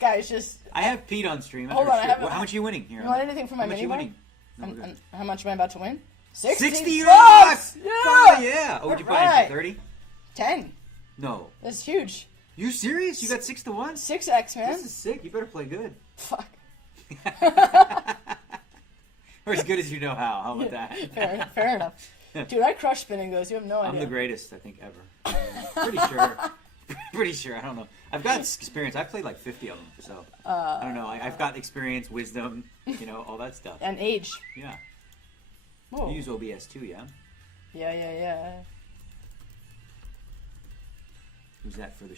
Guys, just... I have peed on stream. Hold on, How much are you winning here? You want anything from my mini bar? No, how much am I about to win? 60 bucks! Yeah! Oh, yeah! Oh, would you buy it for 30? 10. No. That's huge. You serious? You got 6 to 1? 6x, man. This is sick. You better play good. Fuck. Or as good as you know how. How about that? Fair enough. Dude, I crush spinning goes. You have no idea. I'm the greatest, I think, ever. Pretty sure. Pretty sure. I don't know. I've got experience. I've played like 50 of them, so I don't know. I've got experience, wisdom, all that stuff. And age. Yeah. Whoa. You use OBS too, yeah? Yeah. Who's that for the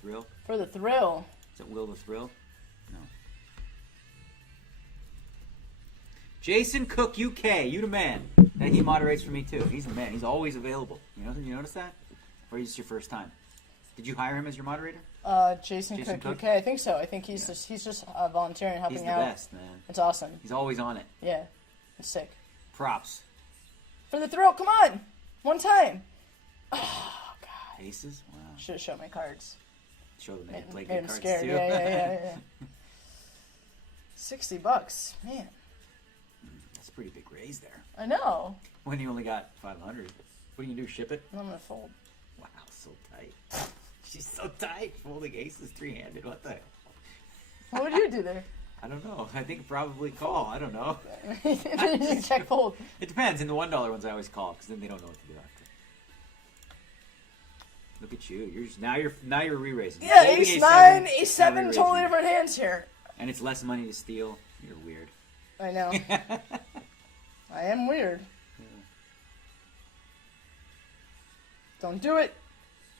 thrill? For the thrill. Is that Will the Thrill? No. Jason Cook UK, you the man. And he moderates for me too. He's the man. He's always available. You notice that? Or is this your first time? Did you hire him as your moderator? Jason Cook UK. I think so. I think he's just volunteering, helping out. He's the best, man. It's awesome. He's always on it. Yeah, it's sick. Props. For the thrill, come on, one time. Oh God. Aces? Wow. Should have shown my cards. Show them they play Made good him cards scared. too. Yeah. $60, man. That's a pretty big raise there. I know. When you only got 500, what do you do? Ship it? I'm gonna fold. Wow, so tight. She's so tight. Folding aces three-handed. What the hell? What would you do there? I don't know. I think probably call. I don't know. Check fold. It depends. In the $1 ones, I always call because then they don't know what to do after. Look at you. Now you're re-raising. Yeah, Folding ace-9, A7, ace-7, re-raising. totally different hands here. And it's less money to steal. You're weird. I know. I am weird. Yeah. Don't do it.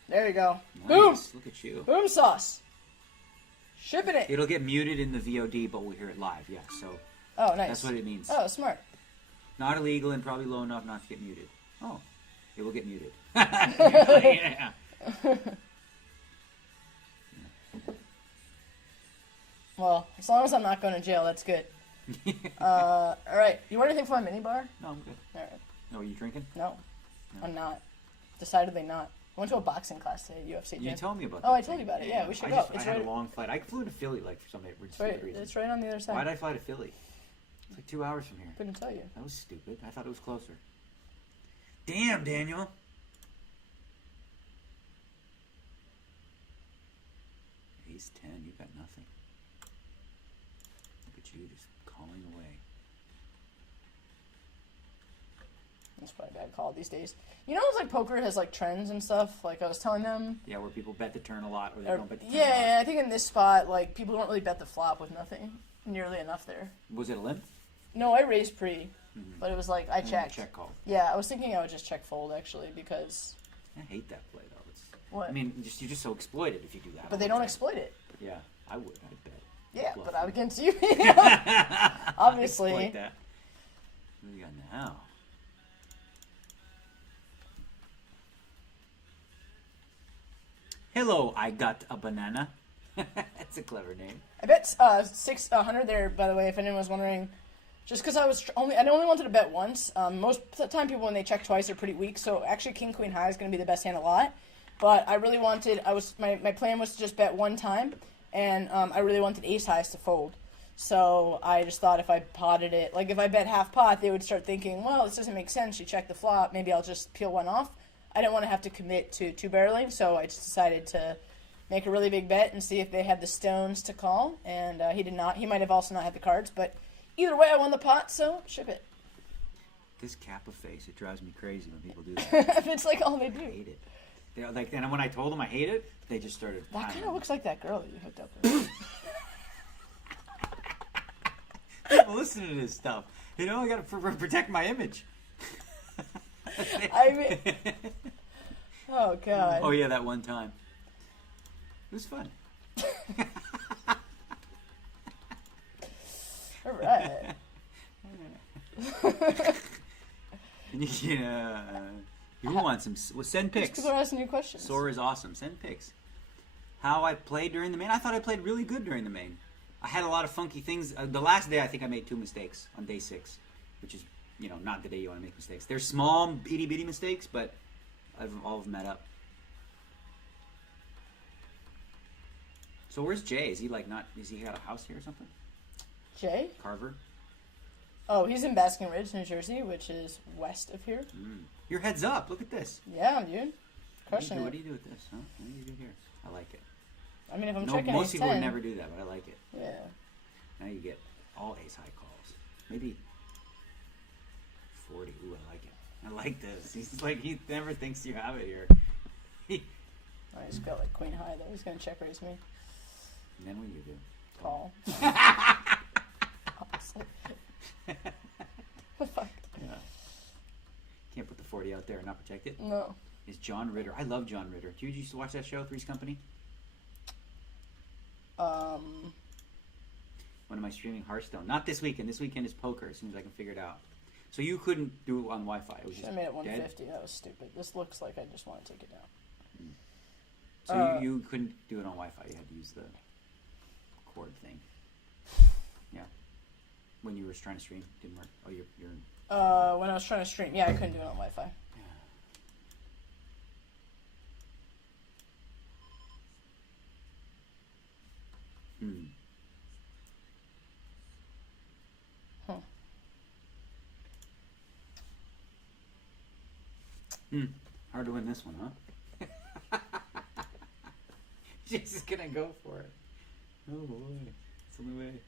There you go. Nice. Boom. Look at you. Boom sauce. Shipping it. It'll get muted in the VOD, but we'll hear it live. Yeah, so Oh, nice. that's what it means. Oh, smart. Not illegal and probably low enough not to get muted. Oh, it will get muted. Yeah. Well, as long as I'm not going to jail, that's good. All right. You want anything from my mini bar? No, I'm good. All right. No, are you drinking? No, I'm not. Decidedly not. I went to a boxing class today, UFC gym. You told me about that. Oh, I told you about it. Yeah, we should go. I had a long flight. I flew to Philly for some reason. It's right on the other side. Why did I fly to Philly? It's like 2 hours from here. Couldn't tell you. That was stupid. I thought it was closer. Damn, Daniel. Ace 10, you got nothing. Look at you just calling away. That's probably a bad call these days. You know, it's like poker has like trends and stuff. Like I was telling them. Yeah, where people bet the turn a lot, or they don't bet the turn a Yeah, lot. I think in this spot, like people don't really bet the flop with nothing nearly enough there. Was it a limp? No, I raised pre, but it was like I checked. Check call. Yeah, I was thinking I would just check fold actually because. I hate that play though. What? I mean, you're just so exploited if you do that. But they don't exploit it. Yeah, I would. I'd bet. Yeah, Bluff but them. I'm against you. Obviously. Exploit that. What do we got now? Hello, I got a banana. That's a clever name. I bet 600 there. By the way, if anyone was wondering, just because I only wanted to bet once. Most of the time, people when they check twice are pretty weak. So actually, King Queen High is going to be the best hand a lot. But I really wanted. My plan was to just bet one time, and I really wanted Ace Highs to fold. So I just thought if I potted it, like if I bet half pot, they would start thinking, well, this doesn't make sense. She checked the flop. Maybe I'll just peel one off. I didn't want to have to commit to two barreling, so I just decided to make a really big bet and see if they had the stones to call. And he did not. He might have also not had the cards, but either way, I won the pot, so ship it. This Kappa face, it drives me crazy when people do that. It's like all they do. I hate it. They're like, and when I told them I hate it, they just started. That kind of looks like that girl that you hooked up with. People listen to this stuff. You know, I got to protect my image. I mean, oh god. Oh yeah, that one time. It was fun. All right. You want some? Well, send pics. People are asking you questions. Sora is awesome. Send pics. How I played during the main? I thought I played really good during the main. I had a lot of funky things. The last day, I think I made 2 mistakes on day 6, which is, not the day you want to make mistakes. They're small, itty bitty mistakes, but all of them add up. So where's Jay? Is he like not? Is he got a house here or something? Jay? Carver. Oh, he's in Basking Ridge, New Jersey, which is west of here. Your head's up. Look at this. Yeah, dude. Crushing it. What do you do with this? Huh? What do you do here? I like it. I mean, if I'm checking most people would 10, never do that, but I like it. Yeah. Now you get all ace high calls. Maybe 40. Ooh, I like it. I like this. He's like, he never thinks you have it here. I just got like queen high though. He's gonna check raise me. And then what do you do? Call. Opposite. Fuck. Yeah. Can't put the 40 out there and not protect it. No. It's John Ritter. I love John Ritter. Did you used to watch that show, Three's Company? When am I streaming Hearthstone? Not this weekend. This weekend is poker as soon as I can figure it out. So you couldn't do it on Wi-Fi. It was just I made it dead? 150. That was stupid. This looks like I just want to take it down. So you couldn't do it on Wi-Fi. You had to use the cord thing. Yeah. When you were trying to stream, didn't work. Oh, you're. When I was trying to stream, yeah, I couldn't do it on Wi-Fi. Hard to win this one, huh? She's just gonna go for it. Oh boy, it's the only way.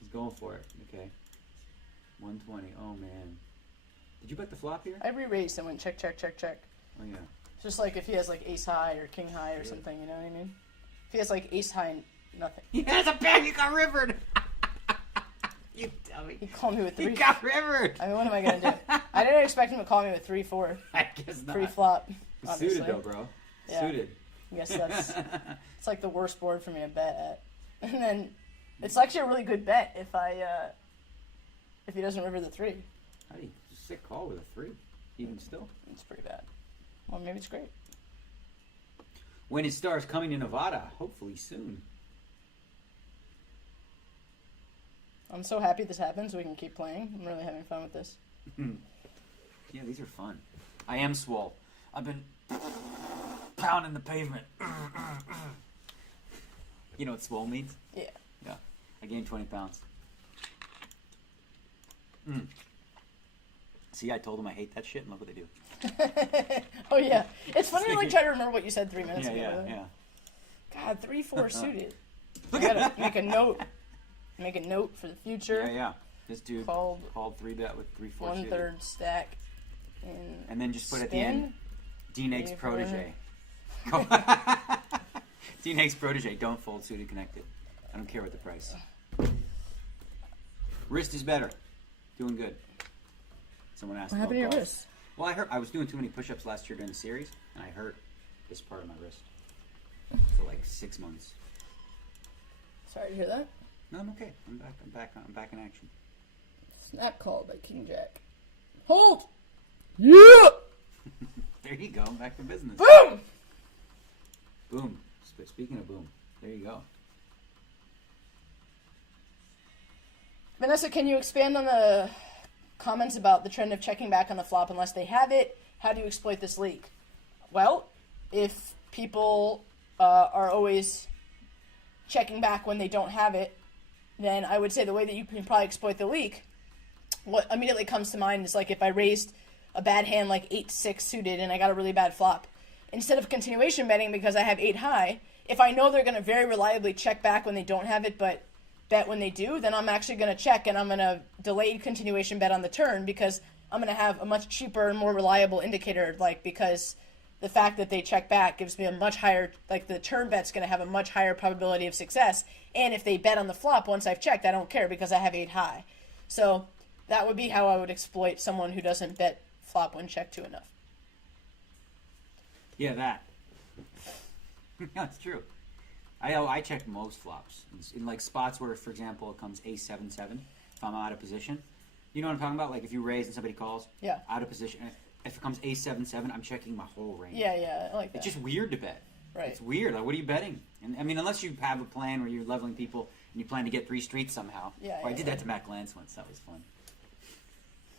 She's going for it. Okay. 120. Oh man. Did you bet the flop here? I re-raised and went check, check, check, check. Oh yeah. It's just like if he has like ace high or king high or something, you know what I mean? If he has like ace high and nothing. He has a pair. You got rivered. You dummy. He called me with 3. He got rivered. I mean, what am I gonna do? I didn't expect him to call me with 3-4 I guess not. pre-flop. Obviously. Suited though, bro. Yeah. Suited. I guess it's like the worst board for me to bet at. And then it's actually a really good bet if he doesn't river the 3. How do you sick call with a 3? Even still. It's pretty bad. Well, maybe it's great. When it starts coming to Nevada, hopefully soon. I'm so happy this happened so we can keep playing. I'm really having fun with this. Yeah, these are fun. I am swole. I've been pounding the pavement. You know what swole means? Yeah. Yeah. I gained 20 pounds. See, I told them I hate that shit, and look what they do. Oh, yeah. It's funny to like try to remember what you said 3 minutes ago. Yeah. God, 3-4 suited. I gotta make a note. Make a note for the future. Yeah. This dude called 3-bet with 3-4 suited. 1/3 stack. And then just put spin, at the end, Dean Haig's protege. Dean Haig's protege. Don't fold suited connected. I don't care what the price. Wrist is better. Doing good. Someone asked. What happened to your wrist? Well, I was doing too many push-ups last year during the series, and I hurt this part of my wrist for like 6 months. Sorry to hear that. No, I'm okay. I'm back in action. Snap call by King Jack. Hold. Yeah. There you go. I'm back to business. Boom. Boom. Speaking of boom, there you go. Vanessa, can you expand on the comments about the trend of checking back on the flop unless they have it? How do you exploit this leak? Well, if people are always checking back when they don't have it, then I would say the way that you can probably exploit the leak, what immediately comes to mind is like if I raised a bad hand like 8-6 suited and I got a really bad flop, instead of continuation betting because I have 8 high, if I know they're going to very reliably check back when they don't have it but bet when they do, then I'm actually going to check and I'm going to delayed continuation bet on the turn because I'm going to have a much cheaper and more reliable indicator, like because the fact that they check back gives me a much higher, like the turn bet's going to have a much higher probability of success. And if they bet on the flop once I've checked, I don't care because I have 8 high. So that would be how I would exploit someone who doesn't bet flop when checked to enough. Yeah, that. Yeah, it's true. I check most flops in like spots where, for example, it comes ace-7-7. If I'm out of position, you know what I'm talking about. Like if you raise and somebody calls, yeah, out of position. If it comes ace-7-7, I'm checking my whole range. Yeah, I like that. It's just weird to bet. Right. It's weird. Like, what are you betting? And I mean, unless you have a plan where you're leveling people and you plan to get 3 streets somehow. Yeah. I did that to Matt Glantz once. That was fun.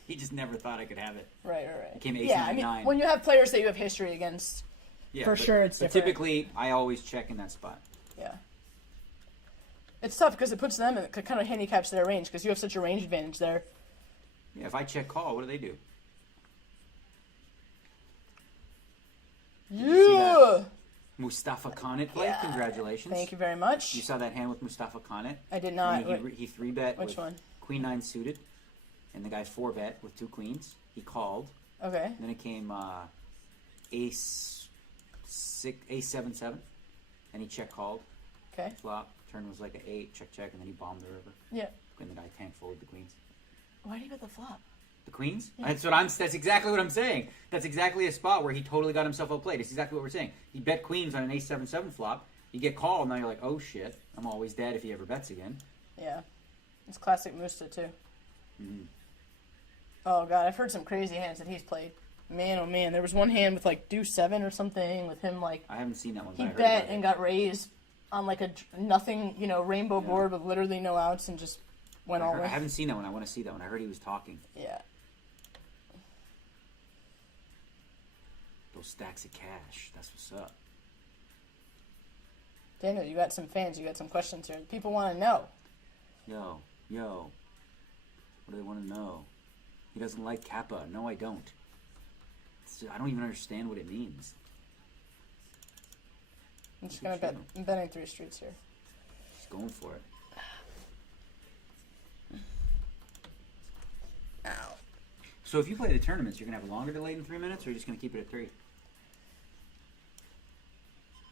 He just never thought I could have it. Right. It came ace-9-9. Yeah, I mean, when you have players that you have history against, for sure it's different. Typically, I always check in that spot. Yeah. It's tough because it puts them in, it kind of handicaps their range because you have such a range advantage there. Yeah, if I check call, what do they do? Yeah! Mustafa Khanit played. Yeah. Congratulations. Thank you very much. You saw that hand with Mustafa Khanit? I did not. He 3-bet Which with one? Queen 9 suited, and the guy 4-bet with 2 queens. He called. Okay. Then it came ace 7-7, and he check called. Okay. Flop. Turn was like an 8, check, and then he bombed the river. Yeah. And the guy tank folded the queens. Why do you bet the flop? The queens? Yeah. That's exactly what I'm saying. That's exactly a spot where he totally got himself outplayed. It's exactly what we're saying. He bet queens on an ace 7-7 flop. You get called, now you're like, oh shit, I'm always dead if he ever bets again. Yeah. It's classic Musta too. Mm-hmm. Oh god, I've heard some crazy hands that he's played. Man, oh man, there was one hand with like deuce 7 or something with him like I haven't seen that one. he but I heard bet about and it. got raised on like a nothing, rainbow Yeah. board with literally no outs and just went all I in. haven't seen that one. I want to see that one. I heard he was talking. Yeah. Those stacks of cash. That's what's up. Daniel, you got some fans, you got some questions here. People want to know. Yo. What do they want to know? He doesn't like Kappa. No, I don't. I don't even understand what it means. I'm just gonna bet. I'm betting 3 streets here. He's going for it. Ow. So if you play the tournaments, you're going to have a longer delay than 3 minutes, or you're just going to keep it at 3?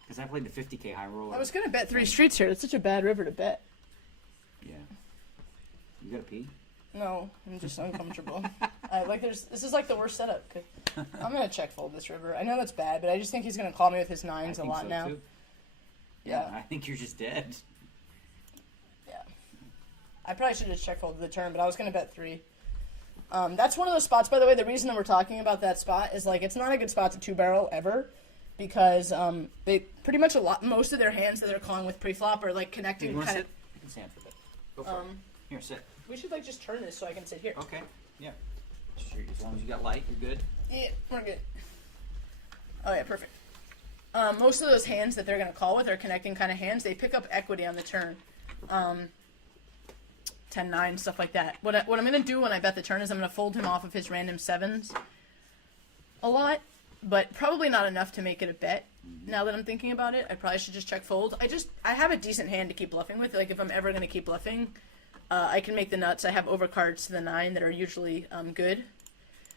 Because I played the 50K high roller. I was gonna bet 3 streets here. It's such a bad river to bet. Yeah. You got to pee? No, I'm just uncomfortable. This is like the worst setup. I'm gonna check fold this river. I know that's bad, but I just think he's gonna call me with his 9s a lot now. Too. Yeah. I think you're just dead. Yeah. I probably should just check fold the turn, but I was gonna bet 3. That's one of those spots, by the way. The reason that we're talking about that spot is like it's not a good spot to 2-barrel ever, because they pretty much most of their hands that they're calling with pre-flop are like connecting. You want to kind sit? You can stand for a bit. Go for it. Here, sit. We should like just turn this so I can sit here. Okay. Yeah. Sure. As long as you got light, you're good. Yeah, we're good. Oh yeah, perfect. Most of those hands that they're going to call with are connecting kind of hands. They pick up equity on the turn. 10-9, stuff like that. What I'm going to do when I bet the turn is I'm going to fold him off of his random 7s a lot, but probably not enough to make it a bet. Now that I'm thinking about it, I probably should just check fold. I have a decent hand to keep bluffing with. Like if I'm ever going to keep bluffing, I can make the nuts. I have overcards to the 9 that are usually good.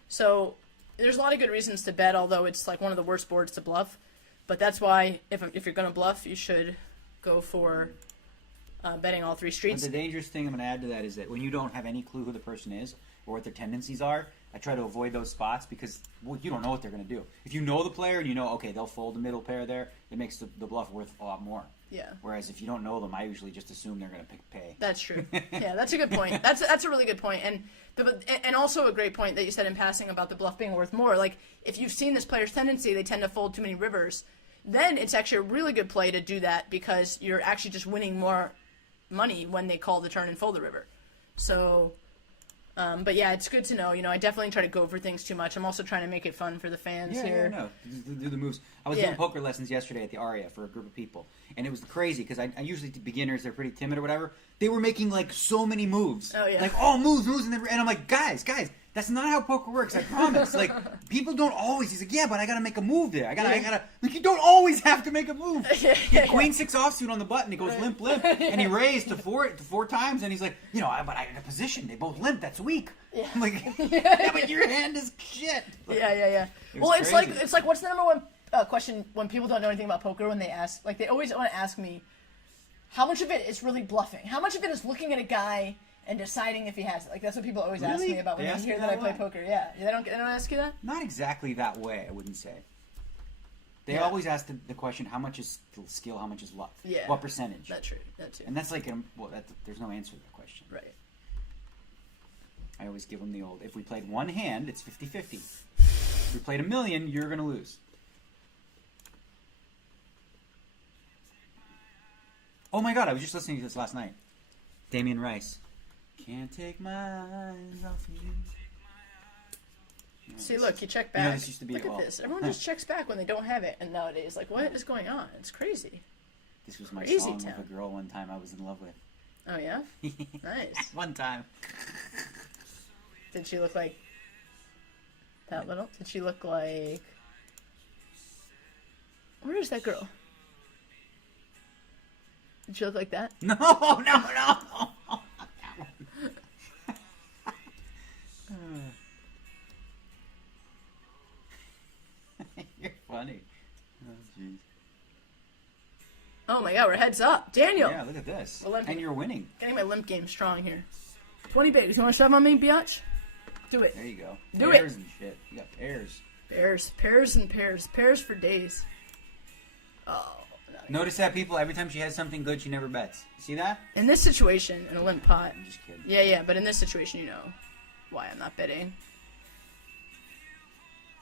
So there's a lot of good reasons to bet, although it's like one of the worst boards to bluff. But that's why if you're going to bluff, you should go for betting all 3 streets. But the dangerous thing I'm going to add to that is that when you don't have any clue who the person is or what their tendencies are, I try to avoid those spots because you don't know what they're going to do. If you know the player and you know, okay, they'll fold the middle pair there, it makes the bluff worth a lot more. Yeah. Whereas if you don't know them, I usually just assume they're going to pay. That's true. Yeah, that's a good point. That's a really good point. And also a great point that you said in passing about the bluff being worth more. Like, if you've seen this player's tendency, they tend to fold too many rivers, then it's actually a really good play to do that because you're actually just winning more money when they call the turn and fold the river. So, but yeah, it's good to know. I definitely try to go for things too much. I'm also trying to make it fun for the fans here. Yeah, no. Do the moves. I was doing poker lessons yesterday at the Aria for a group of people. And it was crazy because I usually, beginners, they're pretty timid or whatever. They were making like so many moves. Oh, yeah. Like, moves. And I'm like, guys, that's not how poker works. I promise. Like, people don't always. He's like, yeah, but I got to make a move there. I gotta. Like, you don't always have to make a move. He had Queen 6 offsuit on the button. He goes limp, and he raised to four times. And he's like, but I got a position. They both limp. That's weak. Yeah. I'm like, yeah, but your hand is shit. Like, yeah. Well, it's like what's the number one question when people don't know anything about poker when they ask? Like, they always want to ask me, how much of it is really bluffing? How much of it is looking at a guy and deciding if he has it? Like, that's what people always ask me about when they hear that I play poker. Yeah, they don't ask you that? Not exactly that way, I wouldn't say. They always ask the question, how much is skill, how much is luck? Yeah. What percentage? That's true. That too. And that's like, there's no answer to that question. Right. I always give them the old, if we played one hand, it's 50-50. If we played a million, you're going to lose. Oh my god, I was just listening to this last night. Damien Rice. Can't take my eyes off of you. See, look, you check back. This used to be look at this. Everyone just checks back when they don't have it. And nowadays, like, what is going on? It's crazy. This was my Crazy song town. with a girl one time I was in love with. Oh yeah, nice. One time. Did she look like that little? Did she look like? Where is that girl? Did she look like that? No, no, no. You're funny. Oh, jeez. Oh my god, we're heads up. Daniel! Yeah, look at this. Olympic. And you're winning. Getting my limp game strong here. 20 babies. You want to shove on me, biatch? Do it. There you go. Do Pears it. and shit. You got pears. Pears. Pears and pears. Pears for days. Oh. No. Notice that, people, every time she has something good, she never bets. See that? In this situation, in a limp pot. I'm just kidding. Yeah, but in this situation, you know why I'm not betting.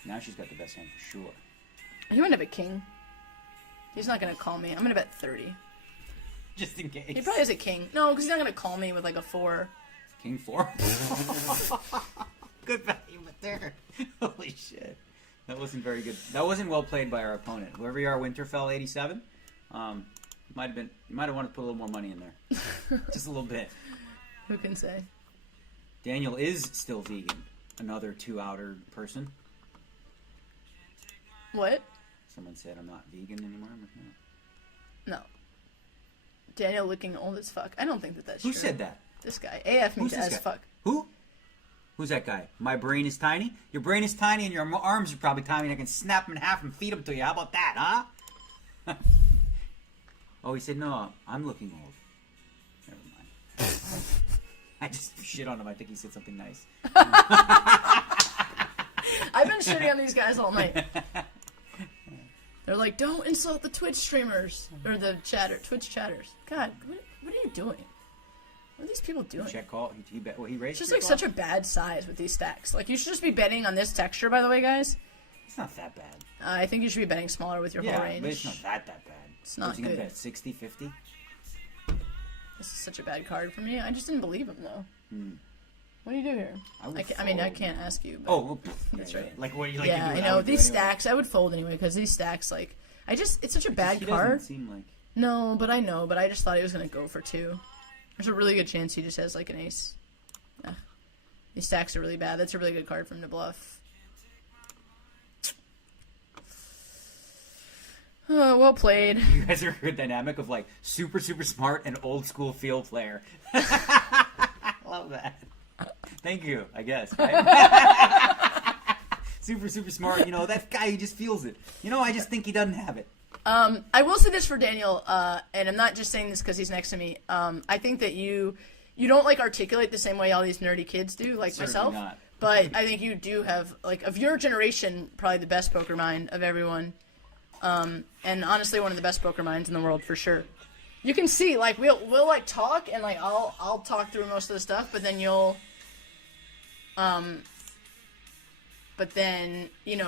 Now she's got the best hand for sure. He wouldn't have a king. He's not going to call me. I'm going to bet 30. Just in case. He probably has a king. No, because he's not going to call me with like a 4. King 4? Good value, but there. Holy shit. That wasn't very good. That wasn't well played by our opponent. Whoever you are, Winterfell 87. Might have been. You might have wanted to put a little more money in there. Just a little bit. Who can say? Daniel is still vegan. Another 2-outer person. What? Someone said I'm not vegan anymore. I'm like, no. No. Daniel looking old as fuck. I don't think that that's Who true. said that? This guy. AF me Who's this as guy? fuck. Who? Who's that guy? My brain is tiny? Your brain is tiny and your arms are probably tiny and I can snap them in half and feed them to you. How about that, huh? Oh, he said, no, I'm looking old. Never mind. I just shit on him. I think he said something nice. I've been shitting on these guys all night. They're like, don't insult the Twitch streamers. Or the Twitch chatters. God, what are you doing? What are these people doing? Check call. He bet. Well, he raised. It's just like such a bad size with these stacks. Like, you should just be betting on this texture, by the way, guys. It's not that bad. I think you should be betting smaller with your whole range. But it's not that bad. It's not Was he gonna good. bet 60, 50? This is such a bad card for me. I just didn't believe him, though. Hmm. What do you do here? I can't ask you. But Oh, okay. That's right. Like what you like yeah, to do. I know. would do These anyway. stacks, I would fold anyway, because these stacks, like, it's such a bad He card. doesn't seem like. No, but I just thought he was going to go for 2. There's a really good chance he just has, like, an ace. Ugh. These stacks are really bad. That's a really good card for him to bluff. Oh, well played. You guys are a good dynamic of like super smart and old school field player. I love that. Thank you, I guess. Right? super smart. You know, that guy, he just feels it. You know, I just think he doesn't have it. I will say this for Daniel, and I'm not just saying this because he's next to me. I think that you don't like articulate the same way all these nerdy kids do, like Certainly myself. not. But I think you do have, like, of your generation, probably the best poker mind of everyone. And honestly, one of the best poker minds in the world for sure. You can see, like, we'll like talk, and like I'll talk through most of the stuff, but then you'll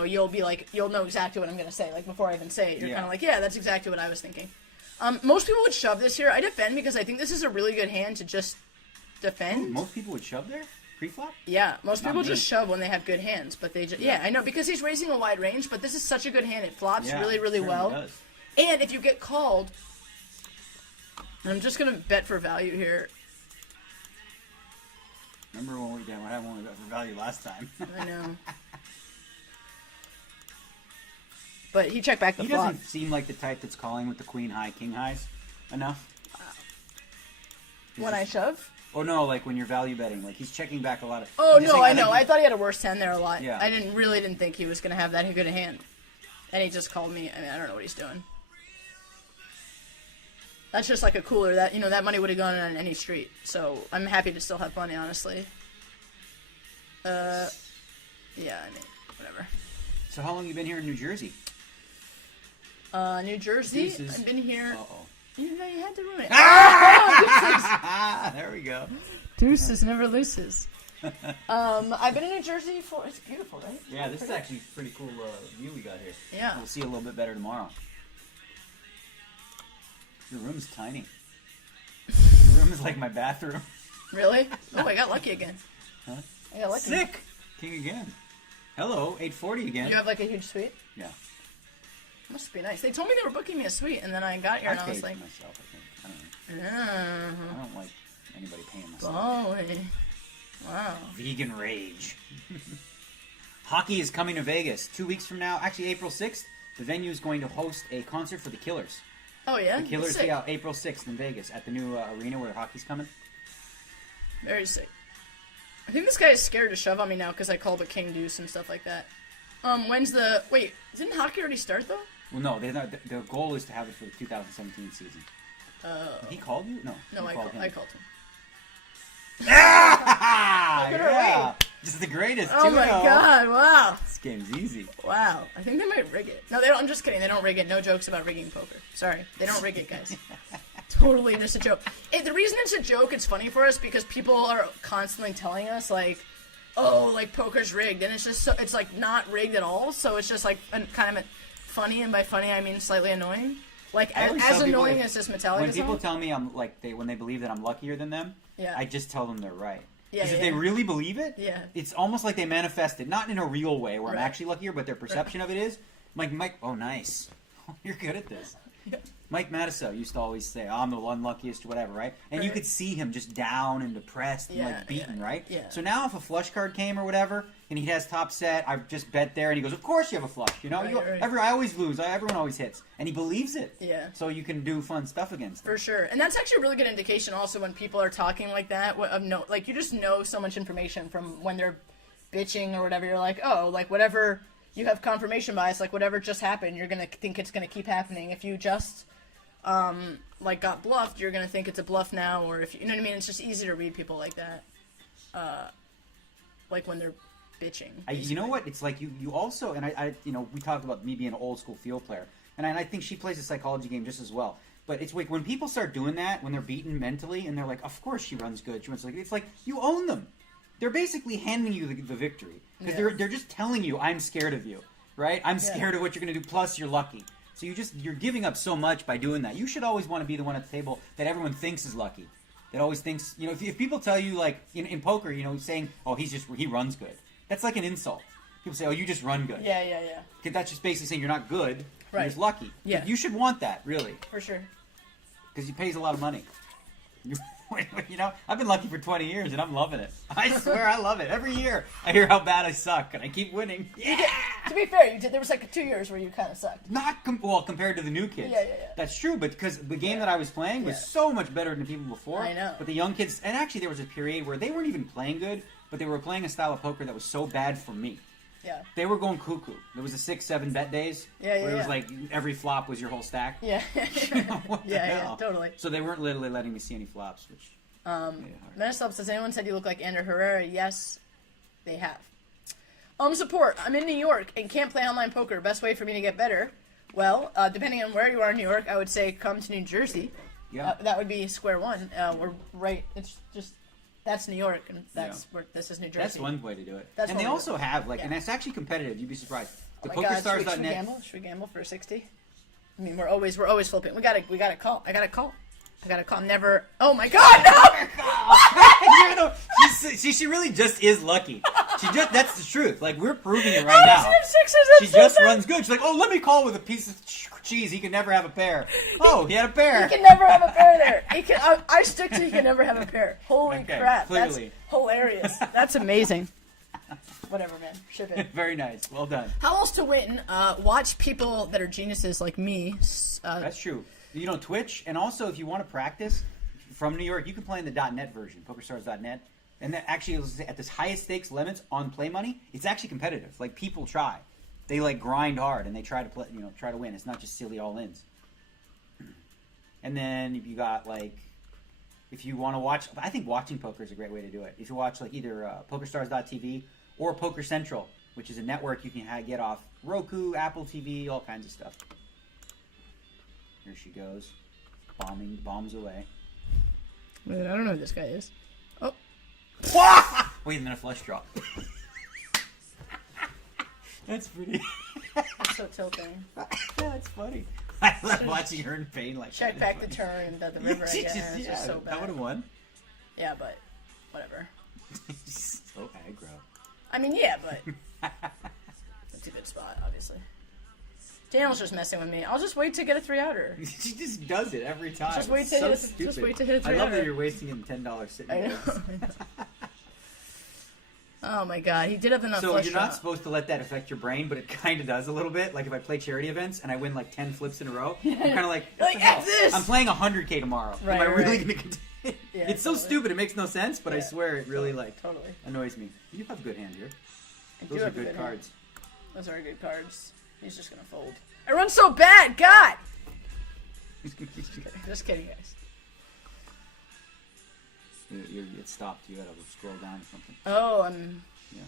you'll be like, you'll know exactly what I'm gonna say, like, before I even say it. You're kind of like, yeah, that's exactly what I was thinking. Most people would shove this here. I defend because I think this is a really good hand to just defend. Most people would shove there pre-flop. Yeah, most Not people me. just shove when they have good hands, but they just I know, because he's raising a wide range, but this is such a good hand. It flops Yeah, really it certainly well. does. And if you get called, and I'm just gonna bet for value here. Remember when we did what happened when we bet for value last time? I know. But he checked back the He flop. doesn't seem like the type that's calling with the queen high, king highs enough. When I shove? Oh no, like when you're value betting, like he's checking back a lot of. Oh I'm just no, saying, I know. think I thought he had a worse 10 there a lot. Yeah. I didn't think he was gonna have that good a hand. And he just called me. I mean, I don't know what he's doing. That's just like a cooler. That money would have gone on any street. So I'm happy to still have money, honestly. Yeah, I mean, whatever. So how long you been here in New Jersey? New Jersey. Deuces. I've been here. Uh-oh. You know, you had to ruin it. Ah, there we go. Deuces never loses. I've been in New Jersey for. It's beautiful, right? Yeah, this is actually a pretty cool view we got here. Yeah. We'll see a little bit better tomorrow. Your room's tiny. Your room is like my bathroom. Really? Oh, I got lucky again. Huh? I got lucky. Sick! King again. Hello, 840 again. You have like a huge suite? Yeah. Must be nice. They told me they were booking me a suite, and then I got here and I was like, myself, I think. I don't know. I don't like anybody paying myself. Boy. Wow. Vegan rage. Hockey is coming to Vegas 2 weeks from now. Actually, April 6th. The venue is going to host a concert for the Killers. Oh, yeah? The Killers, yeah, April 6th in Vegas at the new arena where hockey's coming. Very sick. I think this guy is scared to shove on me now because I called a king deuce and stuff like that. When's the... Wait, didn't hockey already start, though? Well, no, their goal is to have it for the 2017 season. He called you? No. No, I called him. Yeah! Just the greatest, Oh my god, wow. This game's easy. Wow. I think they might rig it. No, they don't. I'm just kidding. They don't rig it. No jokes about rigging poker. Sorry. They don't rig it, guys. Totally just a joke. The reason it's a joke, it's funny for us because people are constantly telling us, like, oh, like, poker's rigged. And it's just, so, it's, like, not rigged at all. So it's just, like, kind of funny. And by funny, I mean slightly annoying. Like, as annoying as this Metallica when people song. tell me when they believe that I'm luckier than them, I just tell them they're right. Because if they really believe it, it's almost like they manifest it. Not in a real way where I'm actually luckier, but their perception of it is. Like, Mike, oh, nice. You're good at this. Yeah. Mike Matusow used to always say, I'm the unluckiest, whatever, right? And you could see him just down and depressed and, like, beaten, right? Yeah. So now if a flush card came or whatever, and he has top set, I just bet there, and he goes, of course you have a flush, you know? I always lose. Everyone always hits. And he believes it. Yeah. So you can do fun stuff against him. For sure. And that's actually a really good indication also when people are talking like that. Like, you just know so much information from when they're bitching or whatever. You're like, oh, like, whatever, you have confirmation bias, like, whatever just happened, you're going to think it's going to keep happening. If you just... like got bluffed, you're gonna think it's a bluff now, or if you know what I mean. It's just easy to read people like that, like when they're bitching. You know what? It's like you also, and I we talked about me being an old school field player, and I think she plays a psychology game just as well. But it's like when people start doing that, when they're beaten mentally, and they're like, of course she runs good. She runs like it's like you own them. They're basically handing you the victory because they're just telling you, I'm scared of you, right? I'm scared of what you're gonna do. Plus, you're lucky. So you're giving up so much by doing that. You should always want to be the one at the table that everyone thinks is lucky. That always thinks, if people tell you, like, in poker, saying, oh, he runs good. That's like an insult. People say, oh, you just run good. Yeah. That's just basically saying you're not good, you're just lucky. Yeah. You should want that, really. For sure. Because it pays a lot of money. I've been lucky for 20 years, and I'm loving it. I swear I love it. Every year, I hear how bad I suck, and I keep winning. Yeah! To be fair, there was like 2 years where you kind of sucked. Not compared to the new kids. Yeah. That's true, but because the game that I was playing was so much better than the people before. I know. But the young kids, and actually there was a period where they weren't even playing good, but they were playing a style of poker that was so bad for me. Yeah. They were going cuckoo. There was a 6-7 bet days. Where it was like every flop was your whole stack. Yeah. Yeah, totally. So they weren't literally letting me see any flops, which... Vanessa Selbst says, anyone said you look like Ander Herrera? Yes, they have. Support. I'm in New York and can't play online poker. Best way for me to get better? Well, depending on where you are in New York, I would say come to New Jersey. Yeah. That would be square one. We're right. It's just that's New York, and that's where this is New Jersey. That's one way to do it. That's and they also have and it's actually competitive. You'd be surprised. The PokerStars.net. Should we gamble for 60? I mean, we're always flipping. We got to call. I got to call. Never. Oh my God! No. She really just is lucky. That's the truth. Like, we're proving it right now. She just runs good. She's like, oh, let me call with a piece of cheese. He can never have a pair. Oh, he had a pair. He can never have a pair there. I stick to he can never have a pair. Holy crap! Clearly. That's hilarious. That's amazing. Whatever, man. Ship it. Very nice. Well done. How else to win? Watch people that are geniuses like me. That's true. Twitch, and also if you want to practice from New York, you can play in the .net version, PokerStars.net, and that actually at this highest stakes limits on play money, it's actually competitive. Like, people try, they like grind hard and they try to play, try to win. It's not just silly all ins. And then if you got if you want to watch, I think watching poker is a great way to do it. If you watch either PokerStars.tv or Poker Central, which is a network you can get off Roku, Apple TV, all kinds of stuff. Here she goes. Bombs away. Wait, I don't know who this guy is. Oh. Wait, and then a flush draw. That's pretty. That's so tilting. That's funny. I love watching her in pain like Check that. back the turn and the river again. It's just so bad. That would have won. Yeah, but whatever. So aggro. I mean, yeah, but that's a good spot, obviously. Daniel's just messing with me. I'll just wait to get a 3-outer. She just does it every time. Just wait to hit a 3-outer. I love that you're wasting him $10 sitting I there. know. Oh my god, he did have enough. So you're not supposed to let that affect your brain, but it kind of does a little bit. Like if I play charity events and I win like 10 flips in a row, I'm kind of like, F this! I'm playing 100K tomorrow. Right, Am I really right. going to continue? Yeah, It's so stupid. It makes no sense, but I swear it really totally annoys me. You have a good hand here. I Those do are have a good cards. Hand. Those are good cards. He's just gonna fold. I run so bad, God! Just kidding, guys. It stopped. You had to scroll down or something. Oh, Yeah.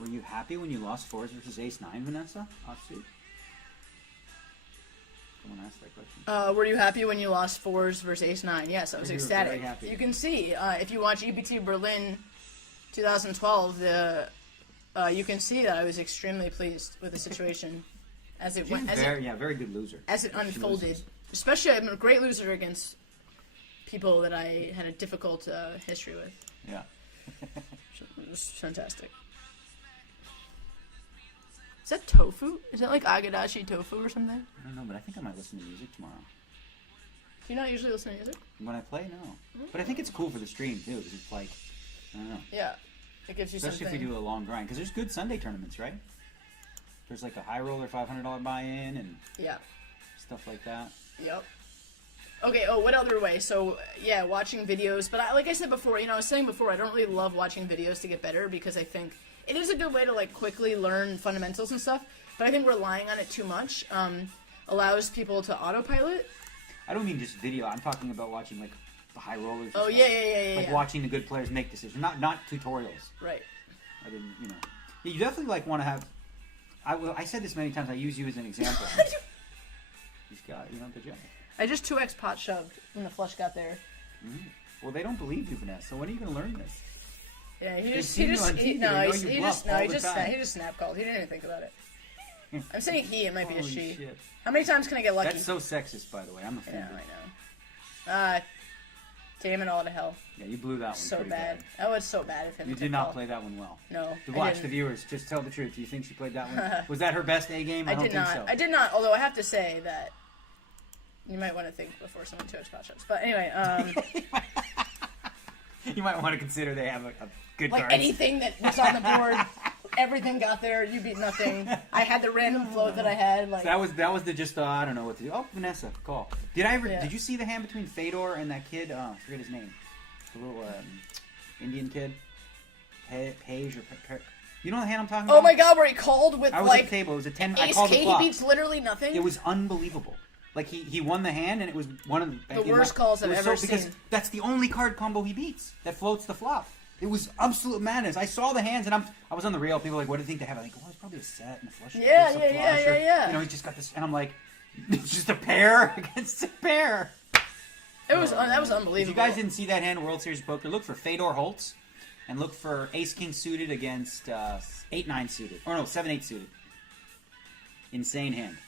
Were you happy when you lost 4s versus Ace-9, Vanessa? Offsuit? Someone asked that question. were you happy when you lost 4s versus Ace-9? Yes, I was You were ecstatic. very happy. You can see, if you watch EBT Berlin 2012, you can see that I was extremely pleased with the situation as it went. Very good loser. As it unfolded. Especially, I'm a great loser against people that I had a difficult history with. Yeah. It was fantastic. Is that tofu? Is that like agadashi tofu or something? I don't know, but I think I might listen to music tomorrow. Do you not usually listen to music? When I play, no. But I think it's cool for the stream, too, because it's like, I don't know. Yeah. It gives you Especially something. if we do a long grind, because there's good Sunday tournaments, right? There's like a high roller $500 buy-in and Yeah. stuff like that. Yep. Okay, what other way? So, yeah, watching videos. But like I said before, I was saying before, I don't really love watching videos to get better because I think it is a good way to, like, quickly learn fundamentals and stuff. But I think relying on it too much allows people to autopilot. I don't mean just video. I'm talking about watching, like, the high rollers. Oh, yeah. Like, watching the good players make decisions. Not tutorials. Right. I didn't, You definitely, like, want to have... I said this many times. I use you as an example. He's got, good job. I just 2x pot shoved when the flush got there. Well, they don't believe you, Vanessa. When are you going to learn this? Yeah, he just snap called. He didn't even think about it. I'm saying he, it might be a she. Shit. How many times can I get lucky? That's so sexist, by the way. I'm offended. Yeah, I know. Damn it all to hell. Yeah, you blew that one So pretty bad. That was so bad of him. You did not play that one well. No. Watch the viewers. Just tell the truth. Do you think she played that one? Was that her best A game? I don't think so. I did not, although I have to say that you might want to think before someone 2x pot shots. But anyway, you might want to consider they have a good like cards. anything that was on the board, everything got there. You beat nothing. I had the random float that I had. Like that was the just I don't know what to do. Oh, Vanessa, call. Did you see the hand between Fedor and that kid? I forget his name. The little Indian kid, Page or you know the hand I'm talking about? Oh my God, where he called with I was at the table. It was a 10. I called the flop. He beats literally nothing. It was unbelievable. Like he won the hand, and it was one of the worst calls I've ever seen. Because that's the only card combo he beats that floats the flop. It was absolute madness. I saw the hands, and I was on the reel. People were like, "What do you think they have?" I think, "Well, it's probably a set and a flush." Yeah. He's just got this, and I'm like, "It's just a pair against a pair." That was unbelievable. If you guys didn't see that hand, World Series of Poker, look for Fedor Holtz, and look for Ace King suited against 8-9 suited, or no 7-8 suited. Insane hand.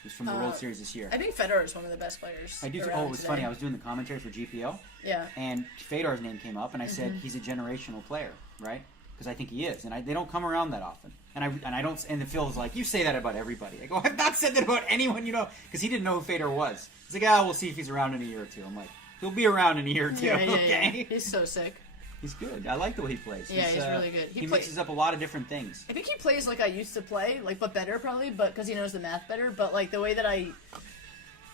It was from the World Series this year. I think Fedor is one of the best players. I do. Oh, it was funny. I was doing the commentary for GPO. Yeah. And Fedor's name came up, and I said he's a generational player, right? Because I think he is, and they don't come around that often. And I don't. And Phil was like, "You say that about everybody." I go, "I've not said that about anyone, because he didn't know who Fedor was." He's like, "We'll see if he's around in a year or two." I'm like, "He'll be around in a year or two." Yeah, okay. He's so sick. He's good. I like the way he plays. Yeah, he's really good. He mixes up a lot of different things. I think he plays like I used to play, but better probably, but because he knows the math better. But like the way that I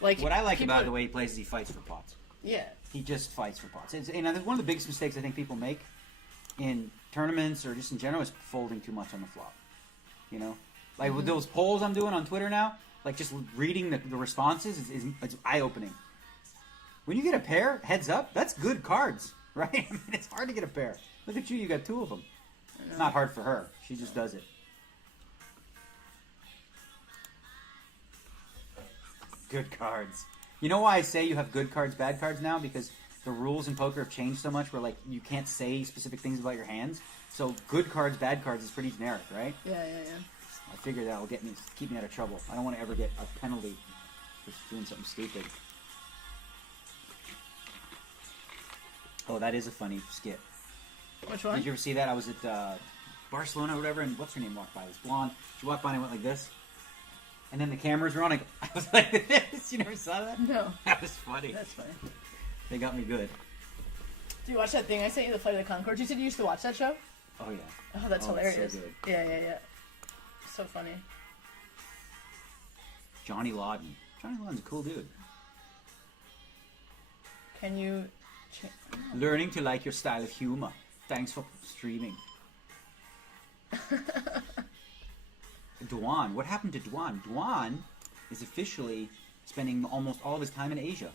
like. What I like about the way he plays is he fights for pots. Yeah. He just fights for pots. And one of the biggest mistakes I think people make in tournaments or just in general is folding too much on the flop. Like with those polls I'm doing on Twitter now, like just reading the responses is eye-opening. When you get a pair, heads up, that's good cards. Right? I mean, it's hard to get a pair. Look at you got two of them. It's not hard for her. She just does it. Good cards. You know why I say you have good cards, bad cards now? Because the rules in poker have changed so much where, like, you can't say specific things about your hands. So good cards, bad cards is pretty generic, right? Yeah. I figure that will keep me out of trouble. I don't want to ever get a penalty for doing something stupid. Oh, that is a funny skit. Which one? Did you ever see that? I was at Barcelona or whatever, and what's her name walked by? This blonde. She walked by and I went like this. And then the cameras were on. I was like this. You never saw that? No. That was funny. That's funny. They got me good. Do you watch that thing I sent you, the Flight of the Conchords? You said you used to watch that show? Oh, yeah. Oh, that's hilarious. That's so good. Yeah. So funny. Johnny Lawden. Johnny Lawden's a cool dude. Can you... Learning to like your style of humor. Thanks for streaming. Dwan. What happened to Dwan? Dwan is officially spending almost all of his time in Asia.